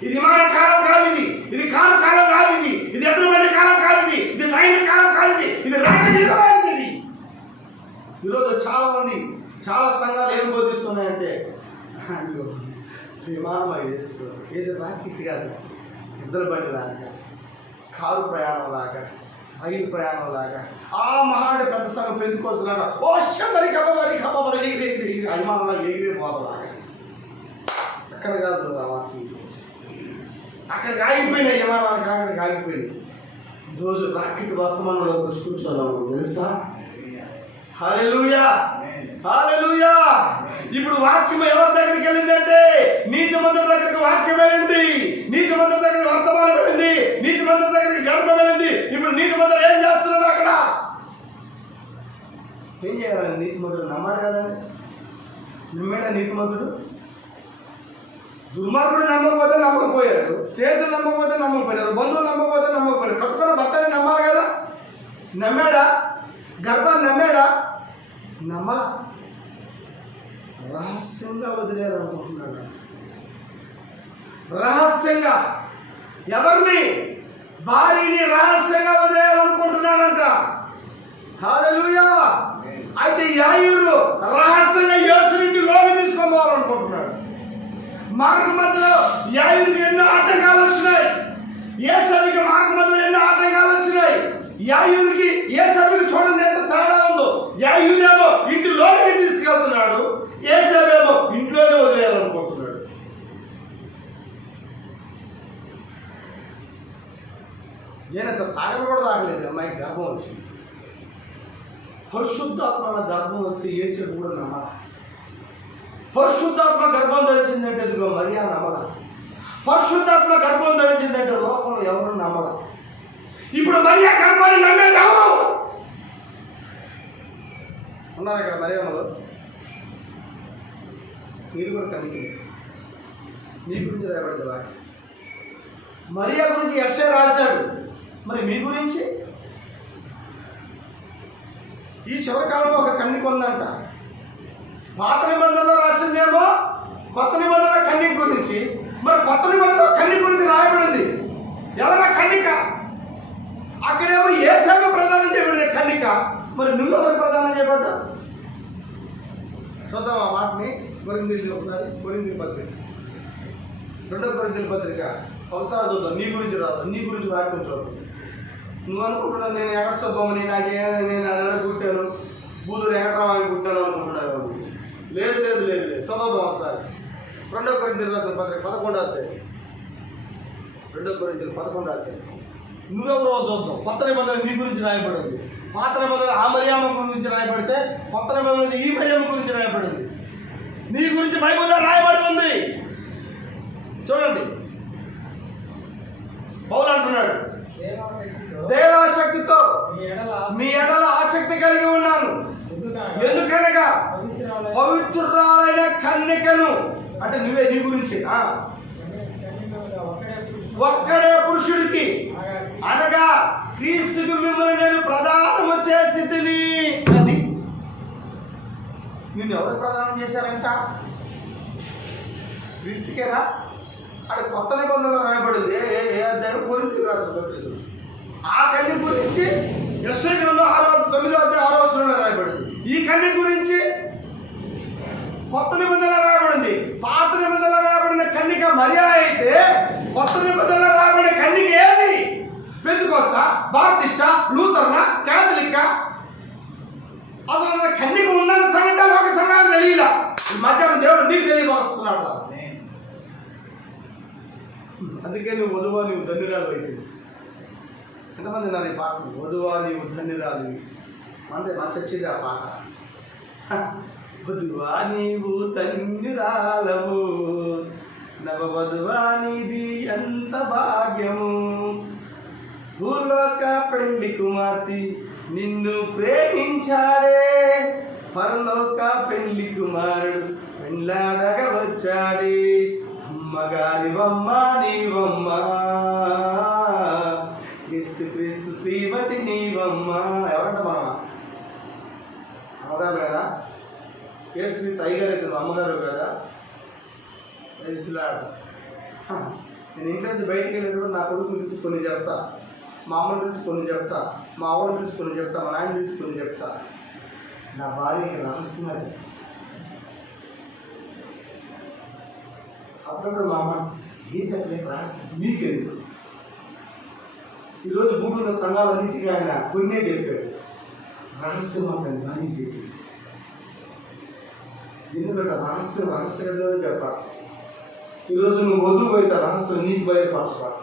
ఇది విమాన కాలం కాదు, ఇది కాలం కాదు, ఇది ఎదురుబడి కాలం కాదు, ఇది ట్రైన్ కాలం కాదు, ఇది రాకెట్ యుగమైంది. ఇది ఈరోజు చాలా సంఘాలు ఏం బోధిస్తున్నాయంటే విమానం వేసుకోరు, ఏది రాకెట్ కాదు, ఎదురుబడి లాగా, కారు ప్రయాణం లాగా, రైలు ప్రయాణం లాగా, ఆ మహాడి పెద్ద సంఘం పెందుకోసలాగా ఓ చందరి కబ్బరి ఎగిరి అభిమానంలో ఎగిరే పోతలాగా. అక్కడ కాదు నువ్వు రావాల్సింది, అక్కడికి ఆగిపోయినాయి విమానానికి, అక్కడికి ఆగిపోయినాయి. ఈరోజు రాకెట్ వర్తమానంలో వచ్చి కూర్చోన్నాము తెలుసా. హల్లెలూయా, హల్లెలూయా. ఇప్పుడు వాక్యం ఎవరి దగ్గరికి వెళ్ళిందంటే నీతిమంతుల దగ్గరికి వాక్యం వెళ్ళింది, నీతిమంతుల దగ్గరికి వర్తమానం వెళ్ళింది, నీతిమంతుల దగ్గరికి గర్భం వెళ్ళింది. ఇప్పుడు నీతిమంతులు ఏం చేస్తున్నారు అక్కడ? ఏం చేయాలని నీతిమంతుడు నమ్మాలి కదండి. నమ్మాడా నీతిమంతుడు? దుర్మార్గుడు నమ్మకపోతే నమ్మకపోయాడు, స్నేహితులు నమ్మకపోతే నమ్మకపోయారు, బంధువులు నమ్మకపోతే నమ్మకపోయారు, కట్టుకున్న భర్తని నమ్మాలి కదా. నమ్మాడా? గర్భాన్ని నమ్మాడా? నమ్మలా. రహస్యంగా వదిలేయాలనుకుంటున్నాడు. రహస్యంగా ఎవరిని? భార్యని రహస్యంగా వదిలేయాలనుకుంటున్నాడంట. హల్లెలూయా. అయితే యాయూరు రహస్యంగా యేసుని లోకి తీసుకొని పోవాలనుకుంటున్నాడు. మార్గ మధ్యలో యాయూరుకి ఎన్నో ఆటంకాలు వచ్చినాయి, యేసవికి మార్గ మధ్యలో ఎన్నో ఆటంకాలు వచ్చినాయి. యాయూరుకి యేసవికి చూడండి ఎంత తేడా ఉందో. యాయూరేమో ఇంటిలోకి తీసుకెళ్తున్నాడు, యేసవేమో ఇంట్లోనే వదిలేయాలనుకుంటున్నాడు. నేను అసలు తాగలు కూడా తాగలేదు, అమ్మాయికి గర్భం వచ్చింది. పరిశుద్ధాత్మ గర్భం వస్తే యేసు కూడా నమ్మల. పరిశుద్ధాత్మ గర్భం ధరించిందంటే ఇదిగో మరియా నమ్మల. పరిశుద్ధాత్మ గర్భం ధరించిందంటే లోకంలో ఎవరు నమ్మల. ఇప్పుడు మరియా గర్భాన్ని నమ్మేది ఎవరు ఉన్నారు ఇక్కడ? మరియమ్మలో మీరు కూడా కలిగి మీ గురించి రాయబడింది వాటి. మరియా గురించి యెషయా రాశాడు, మరి మీ గురించి? ఈ చివరి కాలంలో ఒక కన్నిక ఉందంట. పాత నిబంధనలో రాసిందేమో కొత్త నిబంధనల కన్నిక గురించి, మరి కొత్త నిబంధనలో కన్నిక గురించి రాయబడింది. ఎవరా కన్నిక? అక్కడేమో యేసయ్య ప్రదానం చేయబడిన కన్నిక, మరి నువ్వెవరికి ప్రదానం చేయబడ్డావు? చూద్దాం ఆ మాటని. కొరింథీయులు ఒకసారి, కొరింథీయుల పత్రిక 2 కొరింథీయుల పత్రిక ఒకసారి చూద్దాం. నీ గురించి రాదు, నీ గురించి వాక్యం చూద్దాం. నువ్వు అనుకుంటున్నావు నేను ఎక్కడ స్వభావని, నేను ఎక్కడ పుట్టాను, బూదురు ఎక్కడరామాకి పుట్టాను అనుకుంటున్నావు. లేదు లేదు లేదు లేదు చదువుదాం ఒకసారి. 2 కొరింథీయుల రాసిన పత్రిక 11వ అధ్యాయం. 2 కొరింథీయులు 11వ అధ్యాయం. నువ్వెవరో చూద్దాం. కొత్త నిబంధన నీ గురించి రాయబడింది. పాత నిబంధన ఆ మరియమ్మ గురించి రాయబడితే, కొత్త నిబంధన ఈ మరియమ్మ గురించి రాయబడింది. నీ గురించి బైబిల్లో రాయబడి ఉంది. చూడండి, పౌలు అంటున్నాడు, దేవాశక్తితో మీ ఎడల ఆసక్తి కలిగి ఉన్నాను. ఎందుకనగా పవిత్రురాలైన కన్యకను, అంటే నువ్వే నీ గురించి, ఒక్కడే పురుషుడికి అనగా క్రీస్తుకు మిమ్మల్ని నేను ప్రదానము చేసి తిని. అది నిన్ను ఎవరు ప్రదానం చేశారంట? క్రీస్తుకేనా? అక్కడ కొత్త నిబంధనలు రాయబడింది. ఏ అధ్యాయం? కొరింథీయుల రాసిన పత్రిక. ఆ కన్య గురించి యెషయా గ్రంథం 9వ అధ్యాయం 6వ వచనంలో రాయబడింది. ఈ కన్య గురించి కొత్త నిబంధన రాయబడింది. పాత నిబంధన రాయబడిన కన్యక మరియా అయితే, కొత్త నిబంధన రాయబడిన కన్యక ఏది? పెంతెకోస్తా, బాప్టిస్టా, లూథరనా, క్యాథలికా? అసలు కన్యక ఉన్న సంగతి ఒక సంఘాన్ని తెలియలా. మధ్యాహ్నం దేవుడు నీకు తెలియపరుస్తున్నాడు. అందుకే నువ్వు వధువా నీవు ధన్యురాలు అయిపోయింది. ఎంతమంది ఉన్నారు ఈ పాట? వధువా నీవు ధన్యురాలు అంటే మా చచ్చేది ఆ పాట. వధువా నీవు ధన్యురాలవు, నవవధువా నీది ఎంత భాగ్యము, భూలోక పెళ్లి కుమార్తె నిన్ను ప్రేమించాడే, పరలోక పెళ్లి కుమారుడు పెళ్ళాడగా వచ్చాడే, అమ్మగారివమ్మ నీవమ్మ, క్రీస్తు క్రీస్తు శ్రీమతి నీవమ్మ. ఎవరంట మన అమ్మగారు కదా? క్రీస్తు అయ్యగారు అయితే అమ్మగారు కదా? తెలుసులాడు. నేను ఇంట్లో నుంచి బయటికి వెళ్ళేటప్పుడు నా కొడుకు పిలిచి కొన్ని చెప్తా, మా అమ్మని పిలిచి కొన్ని చెప్తా, మా అవ్వని పిలిచి కొన్ని చెప్తా, మా నాయన పిలిచి కొన్ని చెప్తా. నా భార్యకి రహస్యమది. అప్పుడప్పుడు మా అమ్మ ఏం చెప్పలేక రహస్యం నీకెందుకు? ఈరోజు గూడున్న సంఘాలన్నిటికీ ఆయన కొన్నే చెప్పాడు. రహస్యం అక్కడ భార్య చెప్పాడు. ఎందుకంటే రహస్య గదిలోనే చెప్పాలి. ఈరోజు నువ్వు వధువు అయితే రహస్యం నీకు బయలుపరచాలి.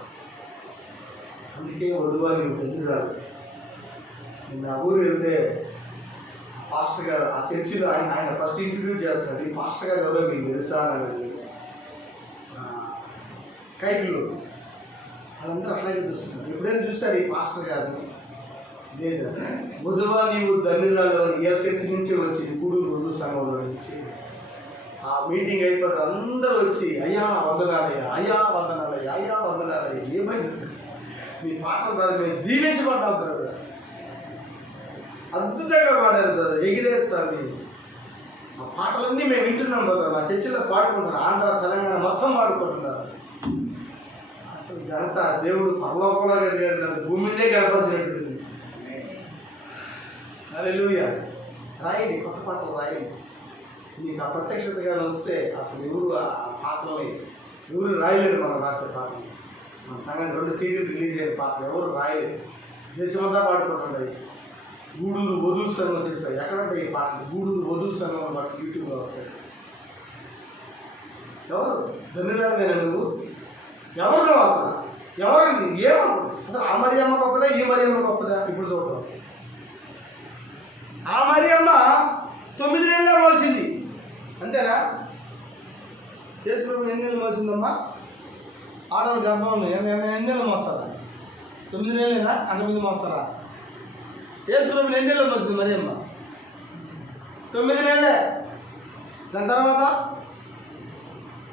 అందుకే వధువా నీవు ధన్యురాలు. నిన్న ఆ ఊరు వెళ్తే పాస్టర్ గారు ఆ చర్చిలో ఆయన ఫస్ట్ ఇంటర్వ్యూ చేస్తున్నాడు. ఈ పాస్టర్ గారు ఎవరో మీకు తెలుసా అని. కైకిళ్ళు వాళ్ళందరూ అట్లాగే చూస్తున్నారు. ఎప్పుడైనా చూస్తారు ఈ పాస్టర్ గారిని? లేదు. వధువా నీవు ధన్యురాలు అని ఏ చర్చి నుంచి వచ్చింది, గూడూరు వధువు సంఘంలో నుంచి. ఆ మీటింగ్ అయిపోతే అందరూ వచ్చి అయ్యా వందనాలయ్యా, అయ్యా వందనాలయ్యా, అయ్యా వందనాలయ్యా. ఏమైంది? మీ పాటల ద్వారా మేము దీవించబడ్డాం బ్రదర్, అద్భుతంగా పాడారు బ్రదర్, ఎగిరేస్తారు మీరు. ఆ పాటలన్నీ మేము వింటున్నాం బ్రదర్, మా చర్చిలో పాడుకుంటున్నారు. ఆంధ్ర తెలంగాణ మొత్తం పాడుకుంటున్నారు. అసలు ఘనత దేవుడు పరలోకంలో కలిగారు, భూమి మీదే కనపరిచినట్టుంది. హల్లెలూయా. రాయండి, కొత్త పాటలు రాయండి. మీకు ఆ ప్రత్యక్షతగా వస్తే అసలు ఎవరు ఆ పాటలని ఎవరు రాయలేరు. మనం రాసే పాటలు, మన సంఘం 2 సీడీలు రిలీజ్ అయిన పాటలు ఎవరు రాయలేదు. దేశమంతా పాడుకుంటుంటాయి. గూడూరు వధువు సంఘం చెప్పాయి. ఎక్కడంటే ఈ పాటలు గూడూరు వధువు సంఘం పాటలు యూట్యూబ్లో వస్తాయి. ఎవరు ధన్యురాలుగా నువ్వు? ఎవరు నువ్వు? అసలు ఎవరు? ఏమను? అసలు ఆ మరియమ్మ గొప్పదా, ఈ మరియమ్మ గొప్పదా? ఇప్పుడు చూద్దాం. ఆ మరియమ్మ 9 నెలలు మోసింది, అంతేనా? యేసుప్రభు ఎన్ని నెలలు మోసిందమ్మా? ఆడవాళ్ళ గర్భంలో ఎన్ని నెలలు మోస్తారా? 9 నెలలేనా? అంతమంది మోస్తారా? యేసుప్రభు ఎన్ని నెలలు మోసింది మరియమ్మ? 9 నెలలే. దాని తర్వాత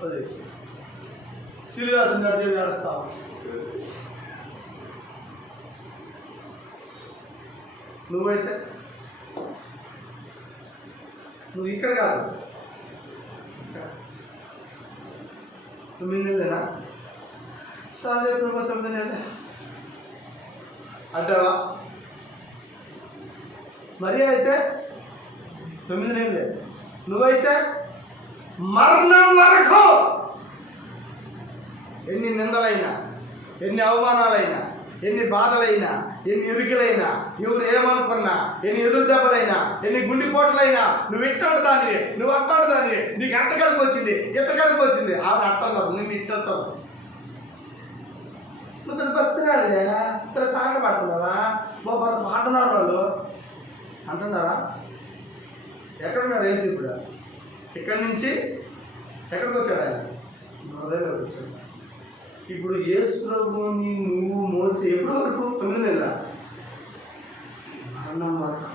వదిలేసి సిలివాసం దేవుడు నడుస్తావు. నువ్వైతే నువ్వు ఇక్కడ కాదు, 9 నెలలేనా? సాలే ప్రభు 9 నెలలే అంటావా? మరి అయితే 9 నెలలే. నువ్వైతే మరణం వరకు. ఎన్ని నిందలైనా, ఎన్ని అవమానాలైనా, ఎన్ని బాధలైనా, ఎన్ని ఇరుకులైనా, ఎవరు ఏమనుకున్నా, ఎన్ని ఎదురు దెబ్బలైనా, ఎన్ని గుండెపోట్లైనా, నువ్వు ఇట్టాడు దానివి, నువ్వు అట్టాడు దానివి, నీకు అట్ట కడుపు వచ్చింది, ఇట్ట కడుపు వచ్చింది, ఆవిడ అట్టన్నారు, నువ్వు ఇట్టంటావు. నువ్వు పెద్ద భక్తురాలే, పెద్ద పాట పాడుతున్నావా? పాడుతున్నారు వాళ్ళు అంటున్నారా? ఎక్కడున్నారు వేసి? ఇప్పుడు ఇక్కడి నుంచి ఎక్కడికి వచ్చాడు ఆయన? హృదయంలోకి వచ్చాడు. ఇప్పుడు యేసు ప్రభువుని నువ్వు మోసి ఎప్పటి వరకు? 9 నెలల మరణం వరకు.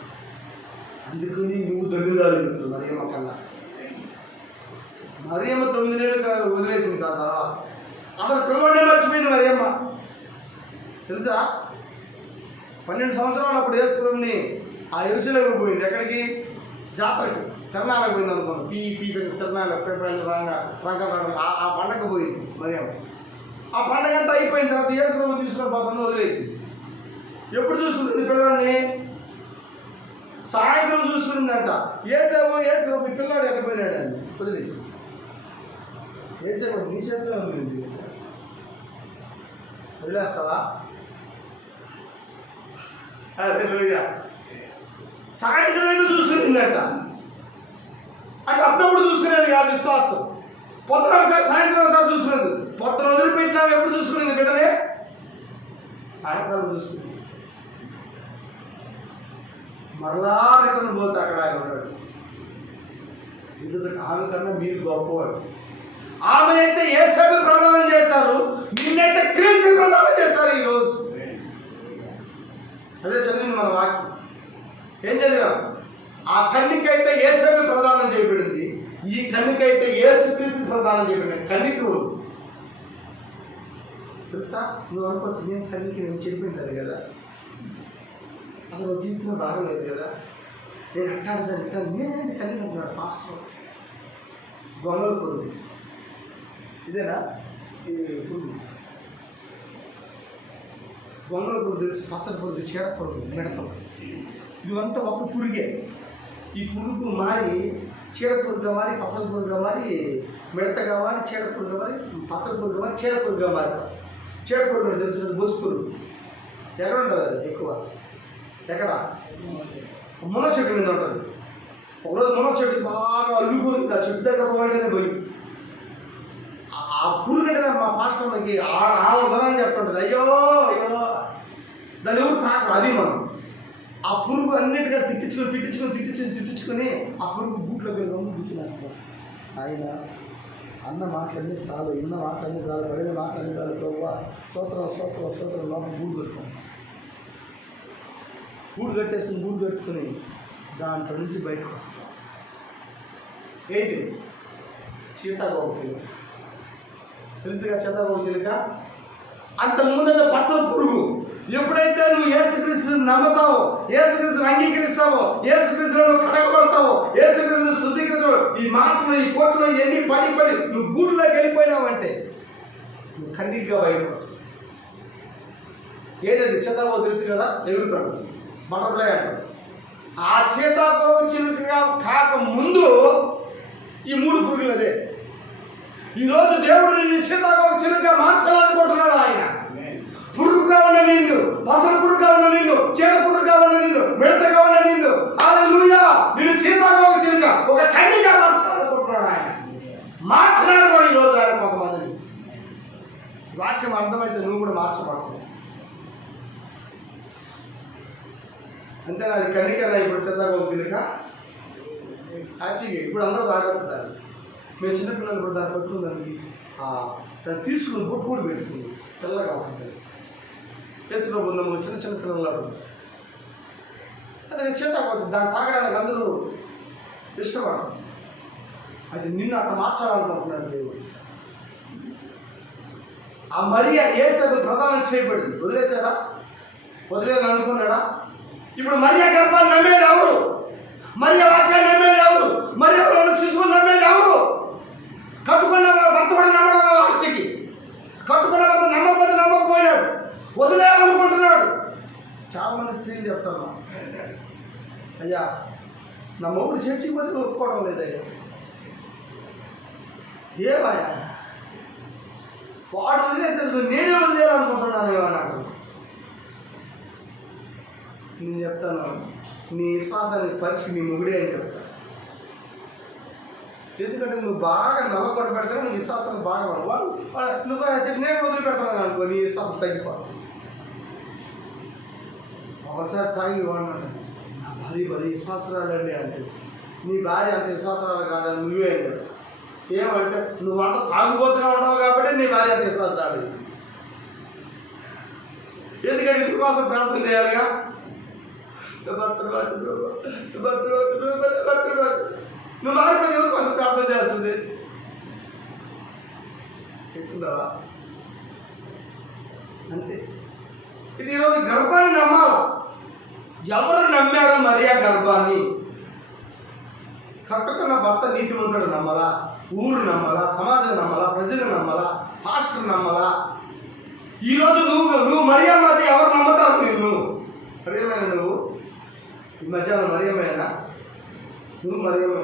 అందుకని నువ్వు ధన్యురాలు. మరియమ్మ కన్నా మరియమ్మ 9 నెలలు వదిలేసింది. దాని తర్వాత అసలు పిల్లవాడే మర్చిపోయింది మరియమ్మ. తెలుసా? 12 సంవత్సరాలు అప్పుడు యేసు ప్రభువుని ఆ యెరూషలేముకు పోయింది. ఎక్కడికి? జాతరకి, తిరణాలకు పోయింది అనుకోండి. పీ తిరణాలకు రంగం ఆ పండగకు పోయింది మరియమ్మ. ఆ పండగ అంతా అయిపోయిన తర్వాత యేసు ప్రభువుని తీసుకొని పోతుంది, వదిలేసింది. ఎప్పుడు చూసుకుంటుంది పిల్లల్ని? సాయంత్రం చూసుకుంటుందంట. యేసు ప్రభు పిల్లాడు ఎక్కడిపోయినాడు అని వదిలేసింది. యేసు ప్రభు నీ చేతిలో ఉంది, వదిలేస్తావా? హల్లెలూయా. సాయంత్రం ఏదో చూసుకుంటుందంట. అంటే అప్పుడప్పుడు చూసుకునేది కాదు విశ్వాసం. పొద్దున ఒకసారి, సాయంత్రం ఒకసారి చూసుకునేది. పొద్దున వదిలిపెట్టినావు, ఎప్పుడు చూసుకునేది బిడ్డనే? సాయంకాలం చూసుకునేది. మరలా రిటర్న్ పోతే అక్కడ ఆయన ఉన్నాడు. ఎందుకంటే ఆమె కన్నా మీరు గొప్పవాడు. ఆమె అయితే యేసుని ప్రదానం చేశారు, నిన్నైతే క్రీస్తు ప్రదానం చేస్తారు ఈరోజు. అదే చదివింది మన వాక్యం. ఏం చదివాం? ఆ కన్నికైతే యేసుని ప్రదానం చేయబడింది, ఈ కన్నికైతే యేసుక్రీస్తు ప్రదానం చేయబడింది. కన్నికుడు తెలుసా? నువ్వు అనుకోవచ్చు, నేను కన్నికి నేను చెడిపోయింది కదా, అసలు జీవితంలో బాగలేదు కదా, నేను అంటాడు నేనేంటి కన్నికి అంటున్నాడు పాస్టర్. గొంగల పురుగు ఇదేనా? ఈ పురుగు గొంగల పురుగు తెలుసు, పసరు పురుగు, చీడ పురుగు, మిడతలు, ఇవంతా ఒక పురుగే. ఈ పురుగు మారి చీడ పురుగుగా మారి, పసరు పురుగుగా మారి, మిడతగా మారి, చీడ పురుగుగా మారి, పసరు పురుగుగా మారి, చీడ పురుగుగా మారి. చీడ పురుగు తెలుసు కదా, బొచ్చు పురుగు. ఎక్కడ ఉంటుంది అది ఎక్కువ? ఎక్కడ? మునగ చెట్టు మీద ఉంటుంది. ఒకరోజు మునగ చెట్టు బాగా అల్లుకొని ఆ చెట్టు దగ్గర పోయింటేనే పోయి ఆ పురుగు అంటే మా పాస్టర్కి ఆవదనని చెప్తుంటుంది. అయ్యో అయ్యో, దాన్ని ఎవరు తాకరు. అది మనం ఆ పురుగు అన్నిటిగా తిట్టించుకొని ఆ పురుగు బూట్లోకి వెళ్ళి కూర్చునేస్తాం. ఆయన అన్న మాటలన్నీ చాలు, ఇన్న మాటలన్నీ చాలు, పడిన మాటలన్నీ చాలు, ప్రభువా స్తోత్రం లోపల గూడు కట్టుకోండి. గూడు కట్టేసుకుని గూడు కట్టుకుని దాంట్లో నుంచి బయటకు వస్తాం. ఏంటి? చీతాకోక చిలుక. తెలుసుగా చీతాకోక చిలుక? అంత ముందర పసల పురుగు. ఎప్పుడైతే నువ్వు యేసుక్రీస్తుని నమ్ముతావో, యేసుక్రీస్తుని అంగీకరిస్తావో, యేసుక్రీస్తులో కడగబడతావో, యేసుక్రీస్తుని శుద్ధీకరిస్తావో, ఈ మాటలు ఈ కోట్లు ఎన్ని పడి నువ్వు గూడులోకి వెళ్ళిపోయినావంటే నువ్వు ఖండిగా బయటకు వస్తావు. ఏదైతే చీతాకోక తెలుసు కదా, ఎగురుతాడు, బటర్ఫ్లై అంటాడు. ఆ చీతాకోక చిలుకగా కాక ముందు ఈ 3 పురుగులు అదే. ఈరోజు దేవుడు నిన్ను చీతాకోక చిలుకగా మార్చాలనుకుంటున్నాడు. ఆయన పురుగుగా ఉన్న నిన్ను, పసల పురుగుగా ఉన్న నిన్ను, చీడ పురుగుగా ఉన్న నిన్ను, మిడతగా ఉన్న నిన్ను, హల్లెలూయా, నిన్ను చీతాకోక చిలుక ఒక కన్నిగా మార్చాలనుకుంటున్నాడు. ఆయన మార్చినాడు కూడా ఈరోజు ఆయన కొంతమందిని. వాక్యం అర్థమైతే నువ్వు కూడా మార్చబడతావు. అంటే అది కన్నికన్నా ఇప్పుడు చీతాకోక చిలుక హ్యాపీగా ఇప్పుడు అందరూ తాగొచ్చు దాన్ని. మేము చిన్నపిల్లలు ఇప్పుడు దాన్ని పట్టుకుందానికి దాన్ని తీసుకుని బొట్టు కూడా పెట్టుకుంది, తెల్లగా ఉంటుంది. యేసులో బృందంలో చిన్న పిల్లలు అదే చీతాకోక దాన్ని తాగడానికి అందరూ ఇష్టపడరు. అది నిన్ను అట్లా మార్చాలనుకుంటున్నాడు దేవుడు. ఆ మరియ యేసు ప్రదానం చేయబడింది, వదిలేశాడా? వదిలేదని అనుకున్నాడా? ఇప్పుడు మరియ గర్భాన్ని నమ్మేది ఎవరు? మరియ వాక్యాన్ని నమ్మేది ఎవరు? మరియ శిశువుని నమ్మేది ఎవరు? కట్టుకున్న భర్త కూడా నమ్మడం లాస్ట్కి. కట్టుకున్న భర్త నమ్మకపోయినాడు, వదిలేయాలనుకుంటున్నాడు. చాలా మంది స్త్రీలు చెప్తాను, అయ్యా నా మొగుడు చర్చికి పోతే ఒప్పుకోవడం లేదయ్యా. ఏమయ్యా వాడు వదిలేసేది నేనే వదిలేయాలనుకుంటున్నాను ఏమన్నాడు. నేను చెప్తాను, నీ విశ్వాసానికి పరీక్ష నీ మొగుడే అని చెప్తాను. ఎందుకంటే నువ్వు బాగా నల్లకొట్టు పెడతావు, నీ విశ్వాసాన్ని బాగా వాడు నువ్వు నేను వదిలిపెడతాను అనుకో, నీ విశ్వాసం తగ్గిపోదు. ఒకసారి తాగి వాడినాడు, నా భార్య 10 విశ్వాసరాలండి అంటే, నీ భార్య అంత విశ్వాసరాలు కాదని నువ్వే అని చెప్తావు. ఏమంటే నువ్వు అంత తాగుబోతుగా ఉండవు కాబట్టి నీ భార్య అంత విశ్వాసరాలు. ఎందుకంటే నీ కోసం ప్రార్థన చేయాలిగా. నువ్వు మారిపోతే ఎవరి కోసం ప్రార్థన చేస్తుంది చెప్తున్నావా? అంతే. ఇది ఈరోజు గర్భాన్ని నమ్మాలా. ఎవరు నమ్మారు మరియా గర్భాన్ని? కట్టుకున్న భర్త నీతిమంతుడు నమ్మలా, ఊరు నమ్మలా, సమాజం నమ్మలా, ప్రజలు నమ్మలా, పాస్టర్ నమ్మలా. ఈరోజు నువ్వు మరియా మధ్య ఎవరు నమ్ముతారు? నిన్ను మరియమైన నువ్వు ఈ మధ్యాహ్నం మరియమైనా నువ్వు మరియమే.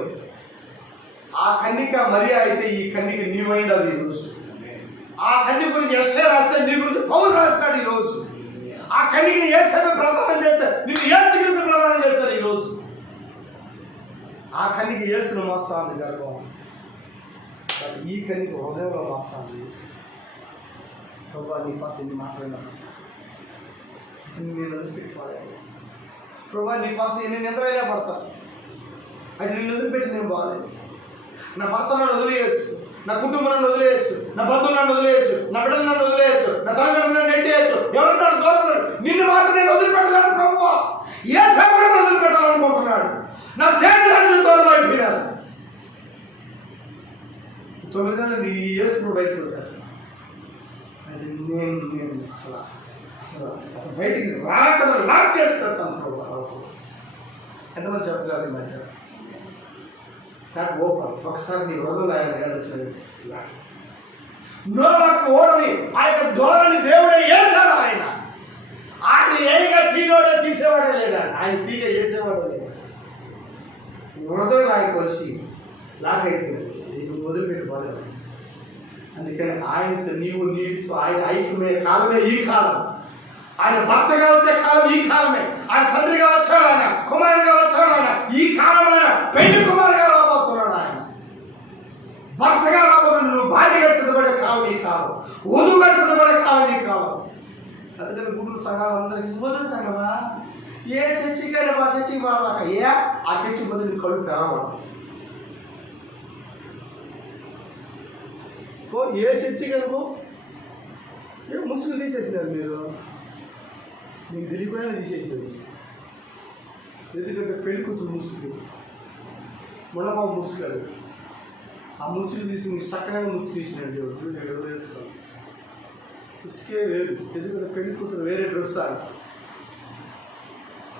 ఆ కన్నిక మరియా అయితే ఈ కన్నిక నీవైంది అది ఈరోజు. ఆ కన్నిక గురించి ఎస్ఐ రాస్తే నీ గురించి పౌలు రాస్తాడు ఈరోజు. ఆ కన్నికని ఏ సభ ప్రదానం చేస్తారు, నిన్ను ఏ చికిత్స ప్రదానం చేస్తారు ఈరోజు. ఆ కన్నిక ఏసును మోస్తా ఉంది గర్భం, ఈ కన్నిక హృదయంలో మోస్తా ఉంది ఏసు. ప్రభా నీ కోసం ఎన్ని మాట్లాడినాను, నేను వదిలిపెట్టుకోలేదు. ప్రభా నీ కోసం ఎన్ని నిద్రైనా పడతాను, అది నిన్ను వదిలిపెట్టి నేను బాగాలేదు. నా భర్త నన్ను వదిలేయచ్చు, నా కుటుంబం నన్ను వదిలేయచ్చు, నా బంధువులు నన్ను వదిలేయచ్చు, నా బిడ్డలు నన్ను వదిలేయచ్చు, నా తల్లిదండ్రులు నన్ను నెట్టేయచ్చు, ఎవరున్నాడు దూరం. నిన్ను మాత్రం నేను వదిలిపెట్టలేను ప్రభు. ఏ సేవకుడు వదిలిపెట్టాలనుకుంటున్నాడు? నా స్నేహితులను దూరం అయిపోయినారు. 9 నెలలు నీ యేసును బయటకు వచ్చేస్తాను. అది నేను అసలు అసలు అసలు బయటికి రాకుండా లాక్ చేసి పెడతాను ప్రభు. ఎంతమంది చెప్పగలరు ఈ మధ్య? నాకు ఓపెన్ ఒకసారి నీ హృదయంలో ఆయన గారు వచ్చిన నోవాకు ఓడని ఆ యొక్క ధోరణి దేవుడే వేశాడు. ఆయన ఏగా తీనోడే తీసేవాడే లేడా, ఆయన తీగ వేసేవాడే లేడా. నీ హృదయం ఆయనకు వచ్చి లాక్ అయిపోయింది, నీకు వదిలిపెట్టుకోలేదు. అందుకని ఆయనతో నీటితో ఆయన ఐక్యమే కాలమే ఈ కాలం. ఆయన భర్తగా వచ్చే కాలం ఈ కాలమే. ఆయన తండ్రిగా వచ్చాడు, ఆయన కుమారుడిగా వచ్చాడు. ఆయన ఈ కాలంలో పెళ్లి కుమారుగా రాబోతున్నాడు. ఆయన భర్తగా రాబోతున్నాడు. నువ్వు భార్యగా సిద్ధపడే కాలం ఈ కాలం, వధువుగా సిద్ధపడే కాలం ఈ కాలం. అందుకని గుడ్డు సంఘాలు అందరికీ వధు సంఘమా ఏ చర్చికైనా మా చర్చికి బాగా ఏ ఆ చర్చి బదులు కళ్ళు తెరవడం. ఏ చర్చికి అనుకో ఏ ముసుగు తీసేసినారు మీరు, మీకు తెలియకుండా తీసేసినారు. ఎందుకంటే పెళ్లి కూతురు ముసుగు, మొన్నబాబు ముసుగు అది. ఆ ముసుగు తీసి మీకు చక్కనైన ముసుగు తీసినాడు దేవుడు. ఎవరు వేసుకోవాలి ముసుగే వేరు. ఎందుకంటే పెళ్లి కూతురు వేరే డ్రెస్ అని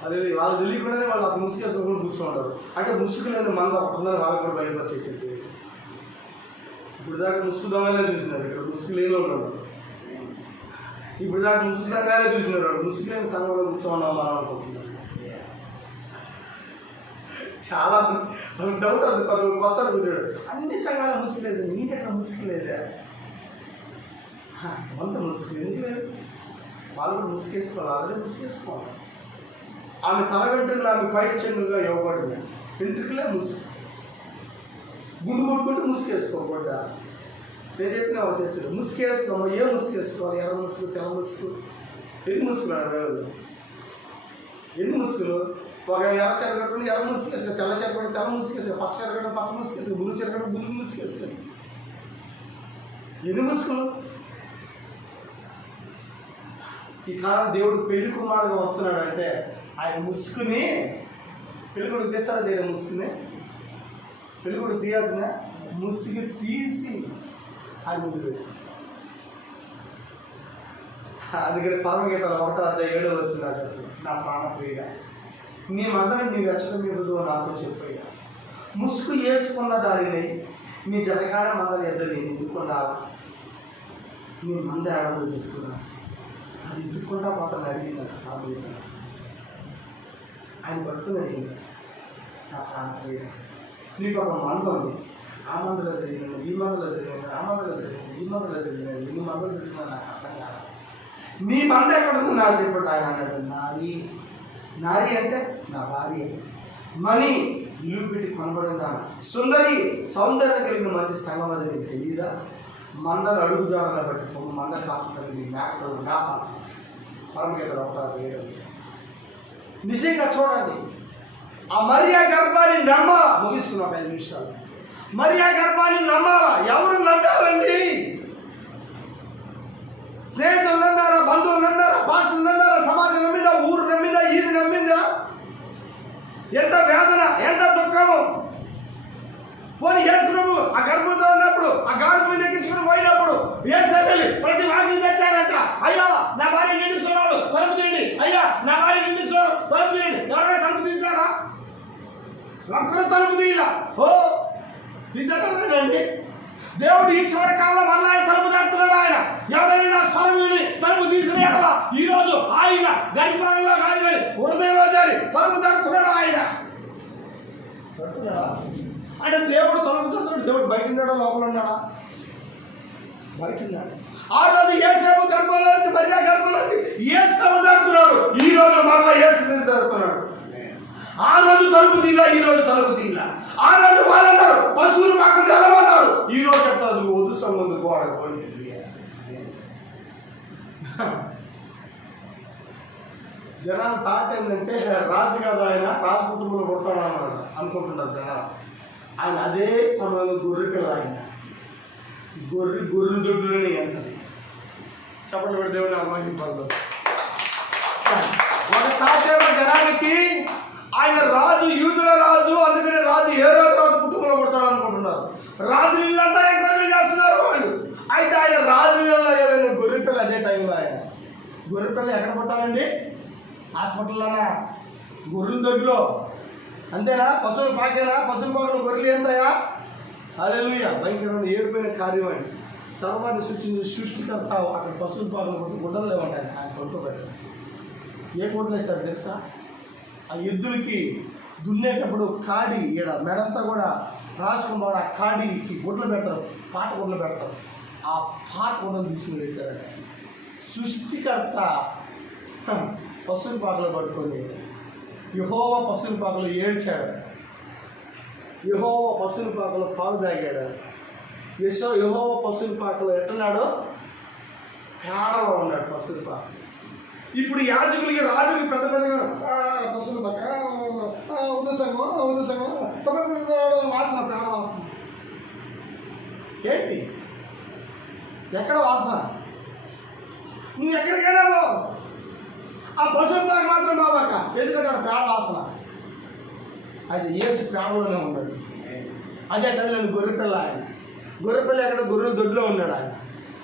అదే వాళ్ళు తెలియకుండానే వాళ్ళు అసలు ముసుగు వేసుకొని కూర్చోంటారు. అంటే ముసుగు లేని మంద ఒకటి వాళ్ళకి కూడా బయలుపరిచేసింది. ఇప్పుడు దాకా ముసుగు దొంగలే చూసినారు, ఇక్కడ ముసుగు లేని వాళ్ళు ఉన్నారు. ఇప్పుడు దాకా ముసుగు సంఘాలే చూసినారు, ముసుగు లేని సంఘంలో కూర్చోన్నాం మనం అనుకుంటున్నారు. చాలా మనకు డౌట్ అసలు కొత్త కూర్చోడు. అన్ని సంఘాలు ముసుగు లేదు, నీకెక్కడ ముసుగు లేదా? అంత ముసుగు ఎందుకు లేదు? వాళ్ళు కూడా ముసుగు వేసుకోవాలి, ఆల్రెడీ ముసుగు వేసుకోవాలి. ఆమె తల వెంట్రుకలు ఆమె బయట చెంగుగా ఇవ్వబడింది, వెంట్రుకలే ముసుగు. గుండు కొట్టుకుంటే ముసుగు వేసుకోకూడదా? నేను చెప్పిన ఒక చర్చలో ముసుగు వేసుకోమా, ఏ ముసుగు వేసుకోవాలి? ఎర్ర ముసుగు, తెల్ల ముసుగు, ఎన్ని ముసుగులు అడగలు? ఎన్ని ముసుగులు? ఒక ఎర్ర చెరగట్టుకుని ఎర్ర ముసుగు వేసుకో, తెల్ల చెరగట్టు తెల్ల ముసుగు వేసుకో, పచ్చ చెరగట్టు పచ్చ ముసుగు వేసుకో, బుల్లు చెరగట్టు బుల్లు ముసుగు వేసుకోండి. ఎన్ని ముసుగులు? ఈ కాలం దేవుడు పెళ్లి కుమారుడుగా వస్తున్నాడు అంటే ఆయన ముసుగుని పెళ్ళికొడుకు తీస్తాడా చేయడం? ముసుగుని పెళ్ళికొడుకు తీయాల్సిన ముసుగు తీసి ఆయన ముందు పెట్టు. అందుకని పరమగీతాలు 1:7 వచ్చింది. చెప్పు నా ప్రాణప్రియుడా, నీ మందరం నీ వెచ్చట మీ హృదయం నాతో చెప్పయ్యా. ముసుగు వేసుకున్న దానిని నీ జతకాడ మందలు ఎద్దు నేను ఎదుర్కొండాలా? నీ మంద ఏడలో చెప్పుకున్నా అది ఎదుర్కొంటా పోతాను అడిగిందట పరమగీత. ఆయన పడుతున్న నా ప్రాణం నీకు ఒక మంద ఉంది, ఆ మందులు ఎదిరిగిన ఈ మందులు ఎదిరిగిన ఆ మందులు ఎదిరిగిన ఈ మందులు ఎదిరిగిన ఎన్ని మందులు ఎదిరిగినా నాకు అర్థం కాదు. నీ మంద ఎక్కడ ఉంది నాకు చెప్పాడు. ఆయన అన్నాడు, నారి అంటే నా భార్య, మణి ఇల్లు పెట్టి కొనబడిందా, సుందరి సౌందర్యం కలిగిన మంచి సంఘం అది నీకు తెలియదా, మందలు అడుగు జాగ్రత్త పెట్టుకో, మంద కాపుతుంది మేకలు మేపాలి. పరమగీతలు 1:7. నిజంగా చూడండి, ఆ మరియా గర్భాన్ని నమ్మాలా. ముగిస్తున్నా 5 నిమిషాలు. మరియా గర్భాన్ని నమ్మాలా. ఎవరు నమ్మారండి? స్నేహితులు నమ్మారా, బంధువులు నమ్మారా, పాస్టర్లు నమ్మారా, సమాజం నమ్మిందా, ఊరు నమ్మిందా, ఈది నమ్మిందా? ఎంత వేదన, ఎంత దుఃఖము. పోనీ యేసు ప్రభు ఆ గర్భంతో ఉన్నప్పుడు ఆ గాడి మీద ఎక్కించుకుని పోయినప్పుడు యేసు వెళ్ళి ప్రతి వాకిలి తెచ్చారంట. అయ్యా నా భార్య నిండి చూడాలి తలుపు తీయండి, అయ్యా నా భార్య నిండి చూడాలి తలుపు తీయండి. ఎవరైనా తలుపు తీశారా? ఒక్కరు తలుపు తీయాల. ఓ తీసారండి. దేవుడు ఈ చివరి కాలంలో మరలా ఆయన తలుపు తడుతున్నాడు. ఆయన ఎవరైనా స్వరం విని తలుపు తీసిన ఎడల ఈరోజు ఆయన గర్భంలో కాదు కానీ హృదయంలో చేరి తలుపు తడుతున్నాడు. ఆయన తడుతున్నాడా అంటే దేవుడు తలుపు తడుతున్నాడు. దేవుడు బయట ఉన్నాడా లోపల ఉన్నాడా? బయట ఉన్నాడు. ఆ రోజు యేసేపు గర్భంలో మరియా గర్భంలో యేసు తడుతున్నాడు. ఈ రోజు మరలా యేసు తడుతున్నాడు. ఆ రోజు తలుపు తీలా, ఈ రోజు తలుపు తీలా. ఆ రోజు వాళ్ళన్నారు పశువులు మాకు తెలవన్నారు, ఈ రోజు చెప్తారు వధు సంబంధం గోడ. జనాలు థాట్ ఏంటంటే రాజు కాదు ఆయన, రాజు కుటుంబంలో పుడతాడు అన్నాడు అనుకుంటున్నారు జనాలు. ఆయన అదే సమయంలో గొర్రె పిల్ల. ఆయన గొర్రె దొడ్డులోనే ఎంతది చెప్పండి కూడా దేవుని అమ్మాయి పడదు. ఒక థాట్ ఏమో జనానికి ఆయన రాజు, యూదుల రాజు, అందుకనే రాజు ఏ రోజు రాజు కుటుంబంలో పుడతాడు అనుకుంటున్నారు. రాజు ఇల్లంతా ఎంకరేజ్ చేస్తున్నారు వాళ్ళు. అయితే ఆయన రాజు ఇళ్ళలో గొర్రెపిల్ల అదే టైంలో ఆయన గొర్రెపిల్ల ఎక్కడ పుట్టాలండి? హాస్పిటల్లోనా? గొర్రెల దొడ్లో అంతేనా? పశువులు పాకేనా? పశువులు పాకలు గొర్రెలు ఏంటయా? హల్లెలూయా. భయంకరమైన ఏడిపోయిన కార్యం అండి. సర్వాన్ని సృష్టించిన సృష్టికర్త అక్కడ పశువులు పాకలు గుడ్డలు లేవంటాయి. ఆయన పడుకోబెట్టారు. ఏ గుడ్డలు వేస్తారు తెలుసా? ఆ ఎద్దులకి దున్నేటప్పుడు కాడి ఈడ మెడంతా కూడా రాసుకున్నవాడు ఆ కాడికి గుడ్లు పెడతారు, పాట గుడ్లు పెడతారు. ఆ పాట గుడ్డలు తీసుకుని వేశారంట. సృష్టికర్త పశువుల పాకలు పట్టుకొని యెహోవా పశువుల పాకలు ఏడ్చాడు. యెహోవా పశువుల పాకలు పాలు తాగాడు. యెహోవా పశువుల పాకలు ఎట్టున్నాడో పేడలో ఉన్నాడు పశువుల పాకలు. ఇప్పుడు యాజకులకి రాజుకి పెద్ద పెద్దగా పశువుల పాక ఉదసంగం వాసన, పేడ వాసన. ఏంటి ఎక్కడ వాసన? నువ్వు ఎక్కడికైనా పో, ఆ పశువుల పాక మాత్రం బాబాక, ఎందుకంటే అక్కడ పేడ వాసన. అది యేసు పేడలోనే ఉన్నాడు. అదే టైంలో గొర్రెపిల్ల. ఆయన గొర్రెపిల్ల ఎక్కడ? గొర్రెల దొడ్లో ఉన్నాడు ఆయన.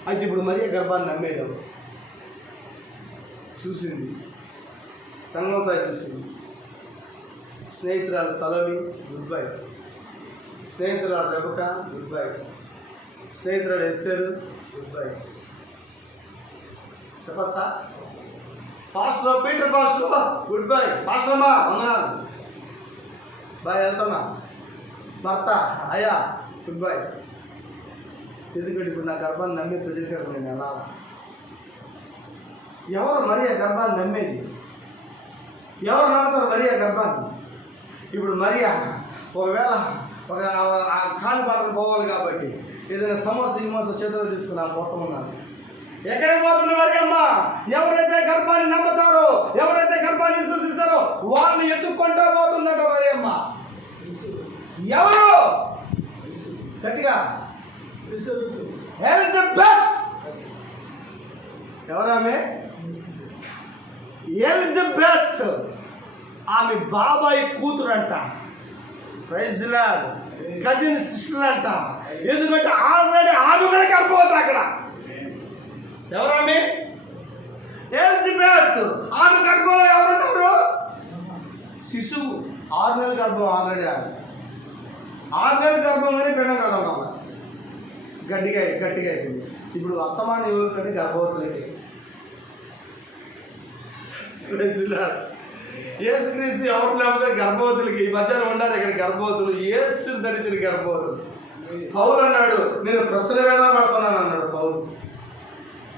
అయితే ఇప్పుడు మరియా గర్భాన్ని నమ్మేదావు చూసింది, సంఘం సాయి చూసింది. స్నేహితురాలు సలోమి గుడ్ బై, స్నేహితురాలు రెబకా గుడ్ బై, స్నేహితురాలు ఎస్తేరు గుడ్ బై. చెప్పచ్చా? Pastor Peter pastor good bye. Pastor అమ్మా వందనాలు, బాయ్ వెళ్తామా. భర్త అయ్యా గుడ్ బై. ఎందుకంటే ఇప్పుడు నా గర్భాన్ని నమ్మే ప్రజలకి నేను వెళ్ళాలా? ఎవరు మరియా గర్భాన్ని నమ్మేది? ఎవరు నమ్ముతారు మరియా గర్భాన్ని? ఇప్పుడు మరియా ఒకవేళ ఒక కాలు పాటలు పోవాలి కాబట్టి ఏదైనా సమోసా చేతులు తీసుకున్నా పోతున్నాను. ఎక్కడికి పోతుంది మరియమ్మ? ఎవరైతే గర్భాన్ని నమ్ముతారో, ఎవరైతే గర్భాన్ని విశ్వసిస్తారో వాళ్ళని ఎత్తుక్కుంటూ పోతుందట మరియమ్మ. ఎవరు? గట్టిగా ఎలిజబెత్. ఎవరామె? ఎలిజబెత్. ఆమె బాబాయ్ కూతురంట. Praise Lord. కజిన్ సిస్టర్ అంట. ఎందుకంటే ఆల్రెడీ ఆమె కూడా గర్భవతి అక్కడ. ఎవరామె? ఎలిజబెత్. ఆమె గర్భంలో ఎవరున్నారు? శిశువు. 6 నెలల గర్భం ఆల్రెడీ. ఆమె 6 నెలల గర్భం కానీ పిండం కదా గట్టిగా అయిపోయింది. ఇప్పుడు వర్తమాన యువకుడి గర్భవతులకి యేసుక్రీస్తు ఎవరు లేకపోతే గర్భవతులకి ఈ మధ్యాహ్నం ఉండాలి ఇక్కడ గర్భవతులు, యేసుని ధరించిన గర్భవతులు. పౌలు అన్నాడు నేను ప్రసవ వేదన పడుతున్నాను అన్నాడు పౌలు.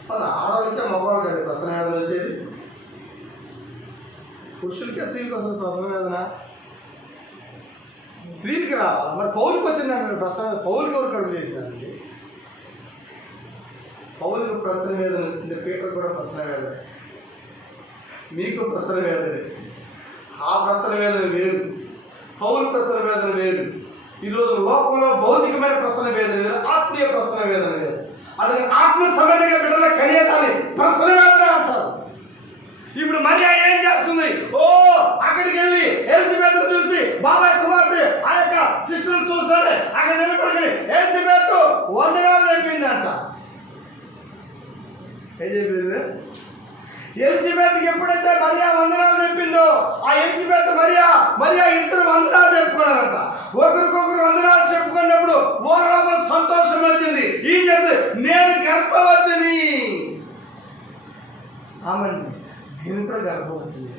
మన ఆడవాళ్ళకే మగవాళ్ళు కాదు ప్రసవ వేదన వచ్చేది, పురుషులకే స్త్రీలకు వస్తుంది ప్రసవ వేదన, స్త్రీలకి రావాలి. మరి పౌలుకి వచ్చింది అన్నాడు ప్రసవ. పౌలుకి ఎవరు కడుపు చేసినారండి? పౌలుకి ప్రసవ వేదన వచ్చింది, పీటర్ కూడా ప్రసవ వేదన, మీకు ప్రసవ వేదనే. ఆ ప్రసవ వేదన వేరు, పౌలు ప్రసవ వేదన వేరు. ఈరోజు లోకంలో భౌతికమైన ప్రసవ వేదన వేరు, ఆత్మీయ ప్రసవ వేదన వేరు. అలాగే ఆత్మ సంబంధిక బిడ్డల కన్యకాన్ని ప్రసవ వేదన అంటారు. ఇప్పుడు మరియా ఏం చేస్తుంది? ఓ అక్కడికి వెళ్ళి ఎలిజబెత్ చూసి బాబాయ్ కుమార్తె ఆ యొక్క సిస్టర్ చూస్తానే అక్కడ నిలబడి ఎలిజబెత్ వందనాలు చెప్పిందంట. ఏం చెప్పింది? ఎలిజబెత్కి ఎప్పుడైతే మరియా వందనాలు చెప్పిందో ఆ ఎలిజబెత్ మరియా ఇద్దరు వందనాలు చెప్పుకున్నారంట. ఒకరికొకరు వందనాలు చెప్పుకున్నప్పుడు ఓరలో సంతోషం వచ్చింది. ఈ చెప్తే నేను గర్భవతిని. ఆమండి నేను కూడా గర్భవతిని.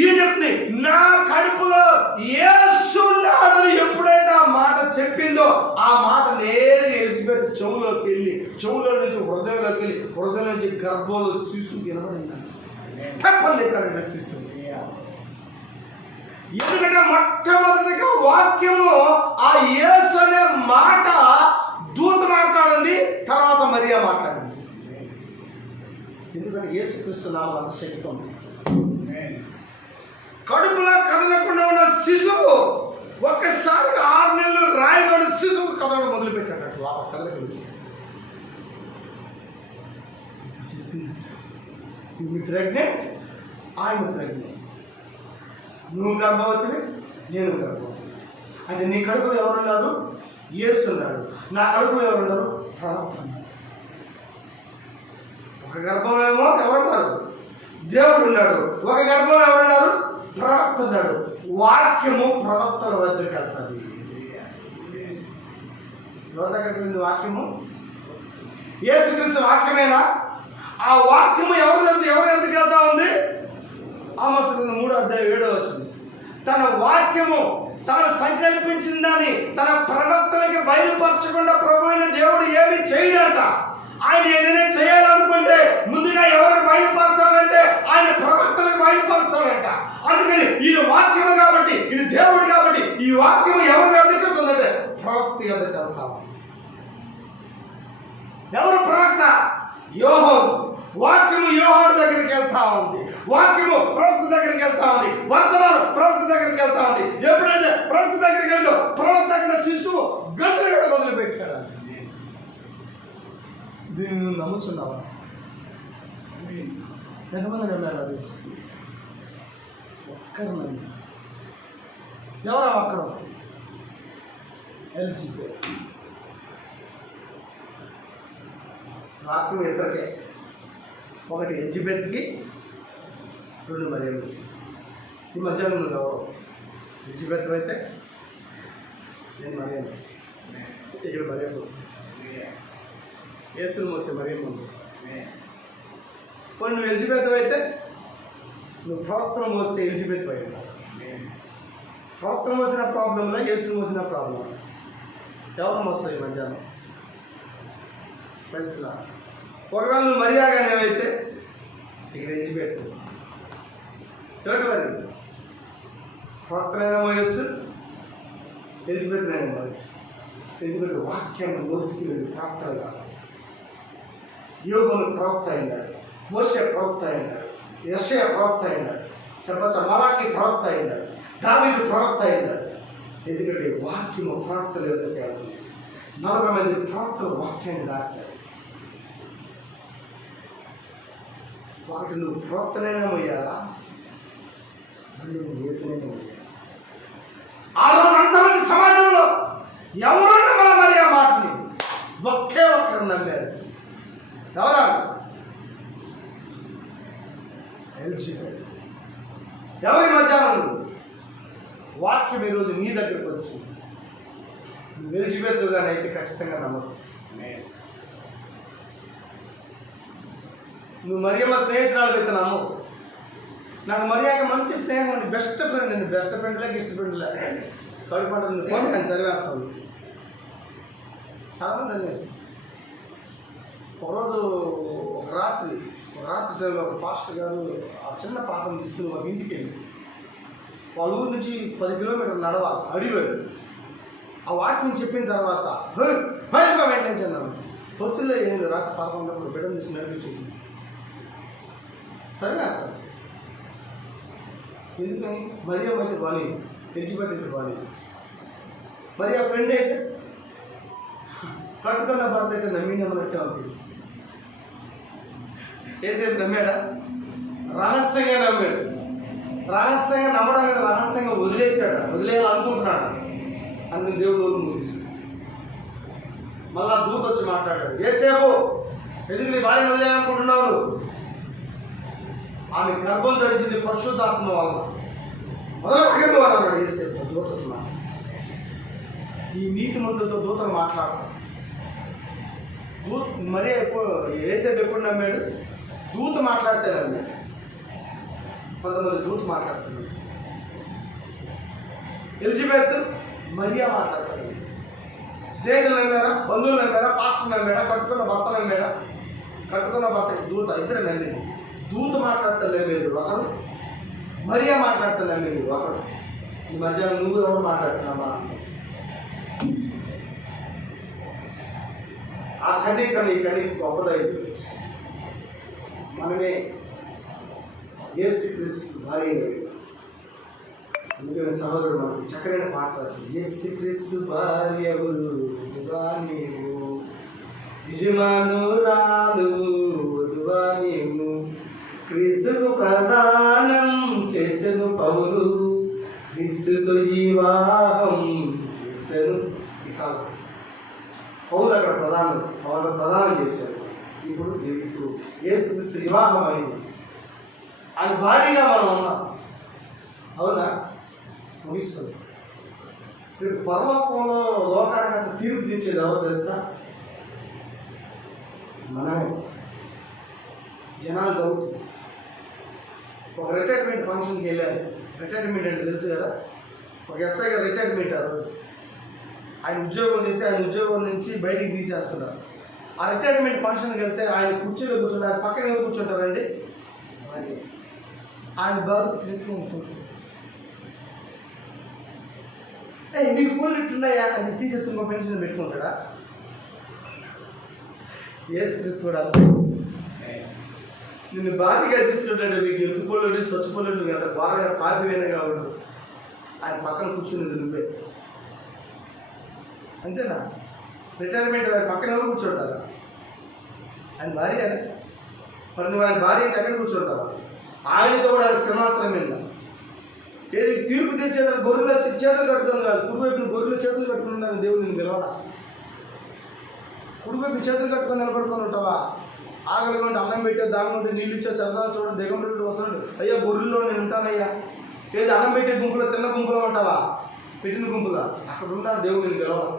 ఈ చెప్తుంది నా కడుపులో యేసున్నాడని ఎప్పుడైతే ఆ మాట చెప్పిందో ఆ మాట నేరుగా ఎలిజబెత్ చెవులోకి వెళ్ళి, చెవులో నుంచి హృదయంలోకి వెళ్ళి, హృదయం నుంచి గర్భంలో శిశువు వినబడిందండి. తప్పలేదండి శిశువు. ఎందుకంటే మొట్టమొదటిగా వాక్యము ఆ యేసు అనే మాట దూత మాట్లాడింది, తర్వాత మరియా మాట్లాడింది. ఎందుకంటే యేసుక్రీస్తు నామములో అంత శక్తి ఉంది. కడుపులో కదలకుండా ఉన్న శిశువు ఒక్కసారి 6 నెలలు రాయగడ శిశువు కదలడం మొదలుపెట్టాడు. కదలకి చెప్పింది ప్రెగ్నెంట్, ఆయన ప్రెగ్నెంట్, నువ్వు గర్భవతివి, నేను గర్భవతి. అంటే నీ కడుపులో ఎవరున్నారు? యేసు ఉన్నాడు. నా కడుపులో ఎవరున్నారు? ప్రవక్త ఉన్నాడు. ఒక గర్భమేమో ఎవరున్నారు? దేవుడు ఉన్నాడు. ఒక గర్భంలో ఎవరున్నారు? ప్రవక్త ఉన్నాడు. వాక్యము ప్రవక్తల వద్దకు వెళ్తుంది. ఎవరి దగ్గరికి వెళ్ళింది వాక్యము? యేసుక్రీస్తు వాక్యమేనా? ఆ వాక్యము ఎవరి ఎందుకు వెళ్తా ఉంది? ఆమోసు 3:7 తన వాక్యము తాను సంకల్పించిందని తన ప్రవక్తలకి బయలుపరచకుండా ప్రభు అయిన దేవుడు ఏమి చేయడట. ఆయన ఏదైనా చేయాలనుకుంటే ముందుగా ఎవరికి బయలుపరచాలంటే ఆయన ప్రవక్తలకు బయలుపరచాలంట. అందుకని ఇది వాక్యము కాబట్టి, ఇది దేవుడు కాబట్టి ఈ వాక్యము ఎవరు ఎదుగుతుందంటే ప్రవక్త ఎదుగుతాం. ఎవరు ప్రవక్త? యోహోను. వాక్యము యోహోను దగ్గరికి వెళ్తా ఉంది, వాక్యము ప్రవక్త దగ్గరికి వెళ్తా ఉంది, వర్తమానం ప్రవక్త దగ్గరికి వెళ్తా ఉంది. ఎప్పుడైతే ప్రవక్త దగ్గరికి వెళ్తా ప్రవక్త అక్కడ శిశువు గంతులు మొదలు పెట్టాడు. దీన్ని నువ్వు నమ్ముతున్నావా? ఎంతమంది నమ్మారు? అది ఒక్కరు నమ్మి. ఎవరా ఒక్కరు? ఎలిజబెత్. వాక్యం ఇద్దరికే, ఒకటి ఎలిజబెత్కి, 2 మరియలు. ఈ మధ్యాహ్నం నువ్వు ఎవరు? ఎలిజబెత్ అయితే నేను మరియను, ఇక్కడ మరియలు. యేసును మోసే మరియమ్మ ఉంది. పోనీ నువ్వు ఎలిజబెత్ అయితే నువ్వు ప్రవక్తను మోస్తే ఎలిజబెత్ అయ్యాడు. ప్రవక్తను మోసిన ప్రాబ్లంలో యేసును మోసిన ప్రాబ్లం ఎవరు మోస్తావు ఈ మధ్యాహ్నం? తెలుసులా? ఒకవేళ నువ్వు మరియాగానే అయితే ఇక్కడ ఎలిజబెత్ ఎవరికి మరి ప్రవక్తనైనా మోయొచ్చు, ఎలిజబెత్నైనా మోయొచ్చు. ఎందుకంటే వాక్యాన్ని మోసుకునేది ప్రవక్తలు కాదు. యోగును ప్రవక్త అయినాడు, మోషే ప్రవక్త అయినాడు, యెషయా ప్రవక్త అయినాడు, చెప్పచ్చా మలాకి ప్రవక్త అయినాడు, దావీదు ప్రవక్త అయినాడు. ఎందుకంటే వాక్యము ప్రవక్తలు ఎదుగుతూ వెళ్తుంది. 40 మంది ప్రవక్తలు వాక్యాన్ని రాశారు. ఒకటి నువ్వు ప్రవక్తనైనా మొయ్యాలా, 2 నువ్వు యేసునైనా మొయ్యాలి. ఆ రోజు అంతమంది సమాజంలో ఎవరు నమ్మాలి మరి ఆ మాటని? ఒకే ఒక్కరు నమ్మారు. ఎవరా? ఎలిజబెత్. ఎవరి మధ్యాహ్నం వాక్యం ఈరోజు నీ దగ్గరకు వచ్చింది. నువ్వు ఎలిజబెత్ గాని అయితే ఖచ్చితంగా నమ్మకం. నువ్వు మరియమ్మ స్నేహితురాలు అయితే నమ్మవు. నాకు మరియాకి మంచి స్నేహం అండి, బెస్ట్ ఫ్రెండ్ అండి, బెస్ట్ ఫ్రెండ్లే ఇష్ట ఫ్రెండ్లే. కడుపు పంటలు పోనీ ఆయన తరివేస్తాను, చాలామంది తరివేస్తాను. ఒకరోజు ఒక రాత్రి టైంలో ఒక పాస్టర్ గారు ఆ చిన్న పాపను తీసుకుని ఒక ఇంటికి వెళ్ళి వాళ్ళ ఊరు నుంచి 10 కిలోమీటర్లు నడవాలి, అడిగారు. ఆ వాక్యం చెప్పిన తర్వాత భయంగా వెంటనే అన్నాను. బస్సులో ఏం రాత్రి 11 బిడ్డను తీసి నడిపించేసింది. తరివేస్తాను. ఎందుకని? మరియా అయితే బాని, ఎలిజబెత్ అయితే బాని. మరి ఆ ఫ్రెండ్ అయితే కట్టుకున్న భర్త అయితే నమ్మినమ్మనట్టే ఉంటుంది. ఏసేపు నమ్మాడా? రహస్యంగా నమ్మాడు. రహస్యంగా నమ్మడం మీద రహస్యంగా వదిలేయాలనుకుంటున్నాడు. అందుకని దేవుడు రోజు మూసేసాడు. మళ్ళా దూత వచ్చి మాట్లాడాడు, ఏసేపు ఎందుకు నీ భార్యను వదిలేయాలనుకుంటున్నావు? ఆమె గర్భం ధరించింది పరిశుద్ధాత్మ వల్ల. మొదలు అన్నాడు ఏసేపు. దూతలు ఈ నీతిమంతులతో దూతలు మాట్లాడతారు. మరీ ఏసేపు ఎప్పుడు నమ్మాడు? దూత మాట్లాడితే నమ్మాడు. కొంతమంది దూత మాట్లాడుతున్నారు. ఎలిజబెత్ మరియా మాట్లాడతాడు. స్నేహితులు నమ్మారా? బంధువులు నమ్మారా? పాస్టర్ నమ్మాడా? కట్టుకున్న భర్త దూత ఇద్దరే నమ్మింది. దూత మాట్లాడితే నమ్మేది ఒకరు, మరియా మాట్లాడితే నమ్మేది ఒకరు. ఈ మధ్యాహ్నం నువ్వు ఎవరు మాట్లాడుతున్నావా? ఆ కన్నీ గొప్పదైంది. మనమే యేసుక్రీస్తు భార్య. అందుకని సహోదరుడు మనకు చక్కరైన పాట రాసి, యేసుక్రీస్తు భార్యవులు నీవు, యజమానురాలు వధువా నీవు, క్రీస్తుకు ప్రదానం చేసెను పౌలు, క్రీస్తుతో వివాహం చేసెను. ఈ కాలం పౌలు అక్కడ ప్రదానం చేశాడు. ఇప్పుడు యేసుక్రీస్తు వివాహం అయింది. ఆయన భార్యగా మనం ఉన్నాం. అవునా? ముగిస్తుంది. రేపు పరలోకంలో లోకానికి అంత తీర్పు తీర్చేది ఎవరో తెలుసా? మనమే. జనాలు డౌట్. ఒక రిటైర్మెంట్ ఫంక్షన్కి వెళ్ళాను. రిటైర్మెంట్ అంటే తెలుసు కదా, ఒక ఎస్ఐ గారు రిటైర్మెంట్. ఆ రోజు ఆయన ఉద్యోగం చేసి ఆయన ఉద్యోగం నుంచి బయటికి తీసేస్తున్నారు. ఆ రిటైర్మెంట్ ఫంక్షన్కి వెళ్తే ఆయన కుర్చీలో కూర్చుంటారు. ఆయన పక్కన ఎవరు కూర్చుంటారండి? ఆయన బాధ తెలుసుకుంటుంటారు. నీకు పూలు ఇట్లున్నాయా అని తీసేసి ఇంకో పెన్షన్ పెట్టుకుంటాడా? యేసుక్రీస్తు కూడా నిన్ను భారీగా తీసుకుంటాడు. మీకు ఎత్తుకోలేడు, స్వచ్ఛపోలేడు, నువ్వు ఎంత బాగా పాపివేనగా ఉండదు. ఆయన పక్కన కూర్చునేది నువ్వే. అంతేనా? రిటైర్మెంట్ పక్కన ఎవరు కూర్చుంటారా? ఆయన భార్య. మరి నువ్వు ఆయన భార్య అయితే ఎక్కడ కూర్చుంటావా? ఆయనతో కూడా ఆయన సింహాసనం మీద ఏది తీర్పు తెచ్చేది గొర్రెల చేతులు కట్టుకొని కాదు, కుడివైపున గొర్రెల చేతులు కట్టుకుని ఉండాలని దేవుడు నేను పిలవాలా? కుడివైపు చేతులు కట్టుకొని నిలబడుకొని ఉంటావా? ఆకలిగా ఉంటే అన్నం పెట్టే, దాగుంటే నీళ్ళు ఇచ్చా, చరసాలు చూడండి, దిగం వస్తున్నాడు. అయ్యా గొర్రెల్లో నేను ఉంటానయ్యా. ఏది అన్నం పెట్టే గుంపులో, తిన్న గుంపులో ఉంటావా? పెట్టిన గుంపులా? అక్కడ ఉంటాను దేవుడు నేను పిలవాలి.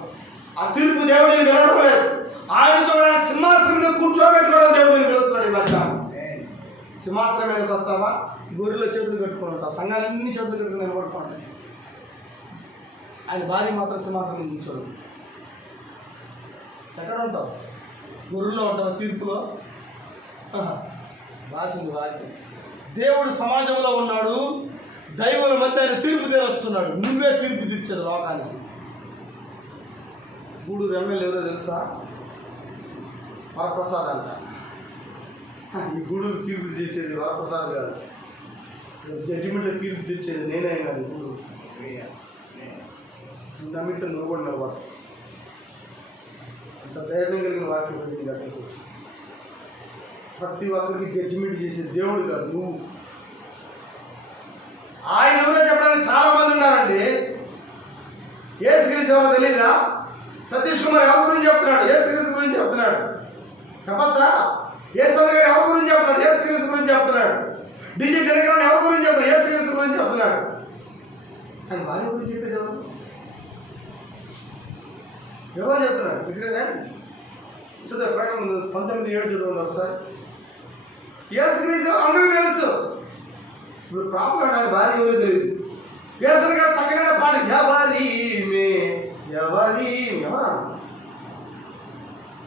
ఆ తీర్పు దేవుడు నేను పిలవడం లేదు. ఆయనతో సింహాసనం మీద కూర్చోబెట్టుకోవడం దేవుడు నేను పిలుస్తున్నాడు. ఈ మధ్య సింహాసనం మీదకి వస్తావా? గొర్రెల చేతులు కట్టుకొని ఉంటావు. సంఘాలన్నీ చేతులు కట్టుకుని నిలబడుకుంటాయి. ఆయన భార్య మాత్రం సింహాసనం కూర్చోడు. ఎక్కడ ఉంటావు? గొర్రెల్లో ఉంటావు. తీర్పులో రాసింది వాక్యం. దేవుడు సమాజంలో ఉన్నాడు, దైవుల మధ్య ఆయన తీర్పు తీరుస్తున్నాడు. నువ్వే తీర్పు తీర్చేది లోకానికి. గూడూరు ఎమ్మెల్యే ఎవరో తెలుసా? వరప్రసాద్ అంట. ఈ గూడూరు తీర్పు తీర్చేది వరప్రసాద్ కాదు, జడ్జిమెంట్లో తీర్పు తీర్చేది నేనే అయినాడు. గూడూరు నమ్మితే నువ్వు కూడా నిలబడు. అంత ధైర్యం కలిగిన వాక్యం నీకు అక్కడికి వచ్చి ప్రతి ఒక్కరికి జడ్జిమెంట్ చేసే దేవుడు కాదు నువ్వు. ఆయన ఎవరో చెప్పడానికి చాలా మంది ఉన్నారండి. యేసుక్రీస్తు ఎవరో తెలీదా? సతీష్ కుమార్ ఎవరి గురించి చెప్తున్నాడు? యేసుక్రీస్తు గురించి చెప్తున్నాడు. చెప్పచ్చా? యేసన్న గారు ఎవరి గురించి చెప్తున్నాడు? యేసుక్రీస్తు గురించి చెప్తున్నాడు. డీజీ దినకరన్ ఎవరి గురించి చెప్తున్నాడు? యేసుక్రీస్తు గురించి చెప్తున్నాడు. ఆయన భార్య గురించి చెప్పేది ఎవరు? ఎవరో చెప్తున్నాడు. ఇక్కడే చదువు ప్రకటన 19:7 చదవండి ఒకసారి. యేసుక్రీస్తు అందరికీ తెలుసు. ఇప్పుడు ప్రాపర్ ఆయన భార్య ఎవరో తెలియదు. యేసు గారు చక్కగా పాట ఎవరి మే ఎవరి ఎవరా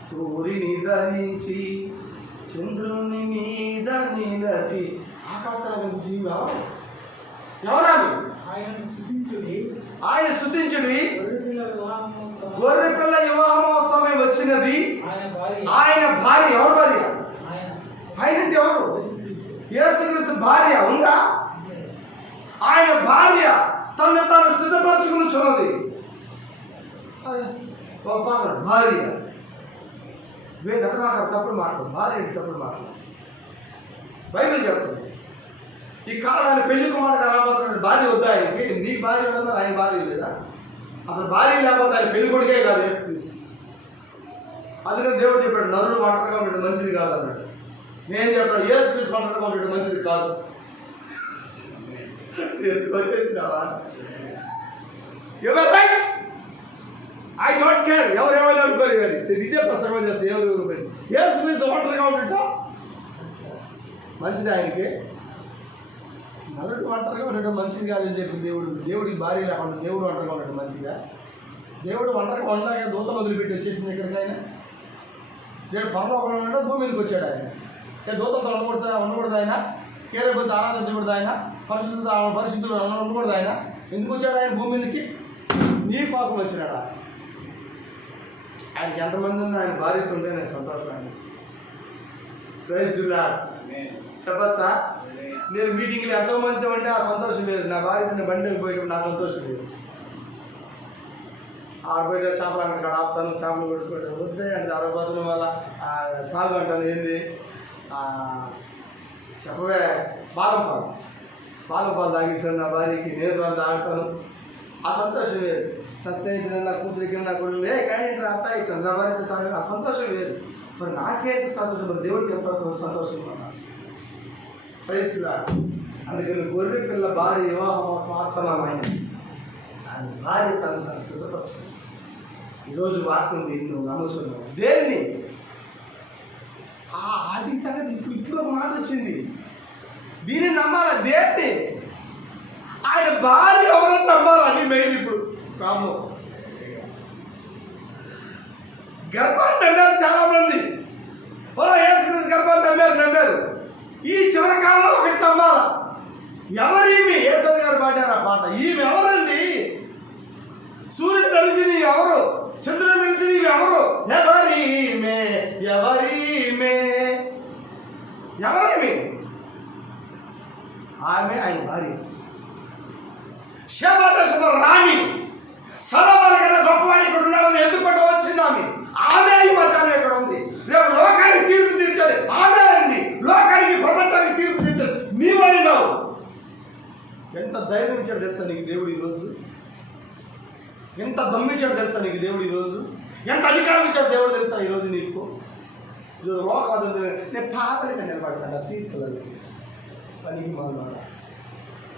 సూర్యుని ధరించి చంద్రుని మీద నిలచి ఆకాశాల జీవ ఎవరామి ఆయన స్తుతించుడి గొర్రె పిల్ల వివాహ మహోత్సవం వచ్చినది. ఆయన భార్య ఎవరు భార్య? ఆయన అంటే ఎవరు? యేసుక్రీస్తు భార్య ఉందా? ఆయన భార్య తను తాను సిద్ధపరచుకుని చూడది భార్య వేది అక్కడ మాట్లాడు తప్పుడు మాట్లాడు భార్య ఏంటి తప్పుడు మాట్లాడు. బైబిల్ చెప్తుంది ఈ కాలాన్ని పెళ్లి కుమారుడుగా రాబోతున్న భార్య వద్దా ఆయనకి? నీ భార్య ఉండదు, ఆయన భార్య లేదా? అసలు భార్య లేకపోతే ఆయన పెళ్లి కొడుకే కాదు యేసుక్రీస్తు. అందుకని దేవుడు చెప్పాడు నరుడు ఒంటరిగా ఉండడం మంచిది కాదు అన్నాడు. నేను చెప్పాను యేసుక్రీస్తు ఒంటరిగా ఉండడం మంచిది కాదు. వచ్చేసినావా? ఎవరు రైట్? ఐ డోంట్ కేర్ ఎవరెవరు అనుకోరు కానీ నేను ఇదే ప్రసంగం చేస్తే ఎవరు యేసుక్రీస్తు ఒంటరిగా ఉండటం మంచిది ఆయనకి. నరుడు ఒంటరిగా ఉండటం మంచిది కాదని చెప్పి దేవుడికి భార్య లేకుండా దేవుడు ఒంటరిగా ఉండటం మంచిదా? దేవుడు ఒంటరిగా ఉండలేక దూతలు వదిలిపెట్టి వచ్చేసింది ఎక్కడికైనా. దేవుడు పరలోకంలో ఉన్నాడు, భూమి మీదకి వచ్చాడు ఆయన. దూతలతో ఉండకూడదు ఆయన, కేరబులతో ఆరాధించకూడదు ఆయన, పరిశుద్ధులు ఉండకూడదు ఆయన. ఎందుకు వచ్చాడు ఆయన భూమి మీదకి? నీ కోసం వచ్చినాడు ఆయన. ఆయనకి ఎంతమంది ఉన్నా ఆయన భార్యతో ఉంటే నేను సంతోషం. ఆయన ప్రైజ్ చెప్పచ్చా? నేను మీటింగ్లో ఎంతోమందితో ఉంటే ఆ సంతోషం లేదు. నా భార్యతో బండికి పోయేటప్పుడు నా సంతోషం లేదు. ఆడబోయే చేపలు అక్కడ ఆపుతాను, చేపలు కొట్టుకోవడం వద్దే అంటే ఆడపోతున్న వల్ల తాగు అంటాను. ఏంది చెప్పవే? బాదం పాలు తాగిస్తాను నా భార్యకి, నేను తాగుతాను. ఆ సంతోషం లేదు. నా స్నేహితులు నా కూతురికి నా కొడుకు కానీ అత్త ఇక్కడ నా భార్యతో తాగు ఆ సంతోషం లేదు. మరి నాకేంటి సంతోషం? మరి దేవుడికి ఎంత సంతోషం అన్నా ప్రైజ్లా. అందుకని గొర్రె పిల్ల భార్య వివాహ మహోత్సవం ఆసనమైనది. ఆయన భార్య తను సిద్ధపరచుకుంది. ఈరోజు వాక్యం నువ్వు నమ్ముతున్నావు దేన్ని? అది సంగతి ఇప్పుడు ఒక మాట వచ్చింది. దీన్ని నమ్మాలా? దేన్ని? ఆయన భార్య ఎవరో నమ్మాలా? అది మెయిన్. ఇప్పుడు రాము గర్భాన్ని నమ్మారు చాలా మంది. యేసుక్రీస్తు గర్భాన్ని నమ్మారు. ఈ చివరి కాలంలో ఒకటి నమ్మాలా? ఎవరీమి? యేసయ్య గారు పాడారు ఆ పాట. ఈమె ఎవరండి? సూర్యుడు నిలిచి నీవు ఎవరు? చంద్రుడు నిలిచి నీవు ఎవరు? ఎవరీమే ఎవరీమే ఎవరీమి? ఆమె ఆయన భార్య. శబదశమ రాణి సొలొమోను కన్నా గొప్పవాడు ఇక్కడ ఉన్నాడని ఎందుకుంటూ వచ్చింది ఆమె ఈ మధ్యాహ్నం ఎక్కడ ఉంది? రేపు లోకానికి తీర్పు తీర్చాలి ఆమె అండి. లోకానికి ప్రపంచానికి తీర్పు తీర్చాలి నీవైనావు. ఎంత ధైర్యం ఇచ్చాడు తెలుసా నీకు దేవుడు ఈరోజు? ఎంత దమ్మిచ్చాడు తెలుసా నీకు దేవుడు ఈరోజు? ఎంత అధికారం ఇచ్చాడు దేవుడు తెలుసా ఈరోజు నీకు? ఈరోజు లోకం నేను పాపలిగా నిలబడతాను తీర్పులకి పనికి మాట్లాడ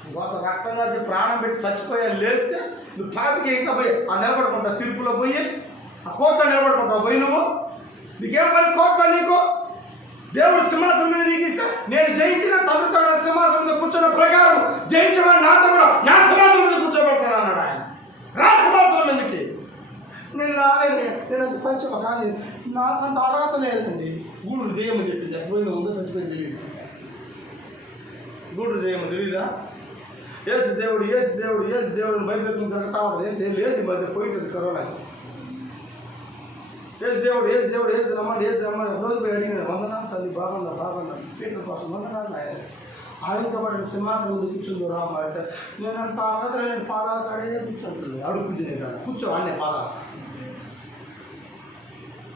నీకోసం రక్తంగా ప్రాణం పెట్టి చచ్చిపోయా లేస్తే నువ్వు పాపికి ఇంకా పోయి ఆ నిలబడుకుంటావు తీర్పులో పోయి ఆ కోర్టులో నిలబడుకుంటావు పోయి నువ్వు. నీకేం పని కోర్టులో? నీకు దేవుడు సింహాసనం మీద నీకు ఇస్తే నేను జయించిన తండ్రితో సింహాసనం మీద కూర్చున్న ప్రకారం జయించమని నాతో కూడా నా సింహాసనం మీద కూర్చోబెడతాను అన్నాడు ఆయన. రా సింహాసనం ఎందుకు? నేను రాలేదు, నేను అంత పరిచయం కానీ నాకు అంత అర్హత లేదండి. గూడులు చేయమని చెప్పింది. పోయిన ఉందో చచ్చిపోయింది తెలియదు. గూడులు చేయమని తెలీదా? ఏసు దేవుడు ఏసు దేవుడు ఏసు దేవుడు భయపెట్టుకుని తిరుగుతా ఉంటుంది. ఏం లేదు ఈ మధ్య పోయింటుంది కరోనా. ఏసు దేవుడు ఏసు దేవుడు ఏసు నమ్మండి ఏసు నమ్మండి. రోజు పోయి అడిగిన వందనాలు తల్లి బాగున్నా పీటర్ కోసం వందనాలు ఆయన. ఆయనతో పాటు సింహాసనం ముందు కూర్చుందో రామ అంటే నేను అంత అర్హత నేను పాదాల కాడే కూర్చుంటుంది. అడుగుద్ది నేను కాదు కూర్చో అన్నే పాదాలు.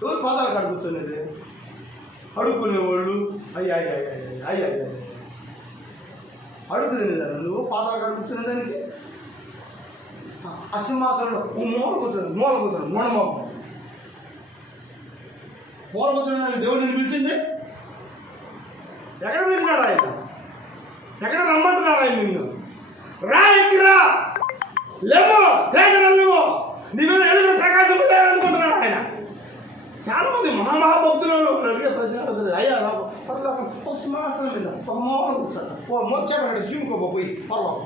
ఎవరు పాదాల కాడ కూర్చోనేది? అడుక్కునేవాళ్ళు అయ్యా అడుగు తినేదాన్ని నువ్వు పాదాల కాడ కూర్చునే దానికి. ఆ సింహాసనంలో మూల కూర్చోండి మూలమో మూల కూర్చునే దానికి దేవుడు నేను పిలిచింది. ఎక్కడ పిలిచినాడు ఆయన? ఎక్కడ రమ్మంటున్నాడు ఆయన నిన్ను? రా ఎక్కిరా లేమో తేజనల్లేమో నీ మీద ఎలుగురు ప్రకాశం అనుకుంటున్నాడు ఆయన. చాలా మంది మహాభక్తులు అడిగే ప్రశ్న అడుగుతారు, అయ్యా పర్లోకం ఒక సింహాసనం మీద ఒక మోహన్ కూర్చోట మొచ్చబెట్టు జీవుకోపోయి పర్వం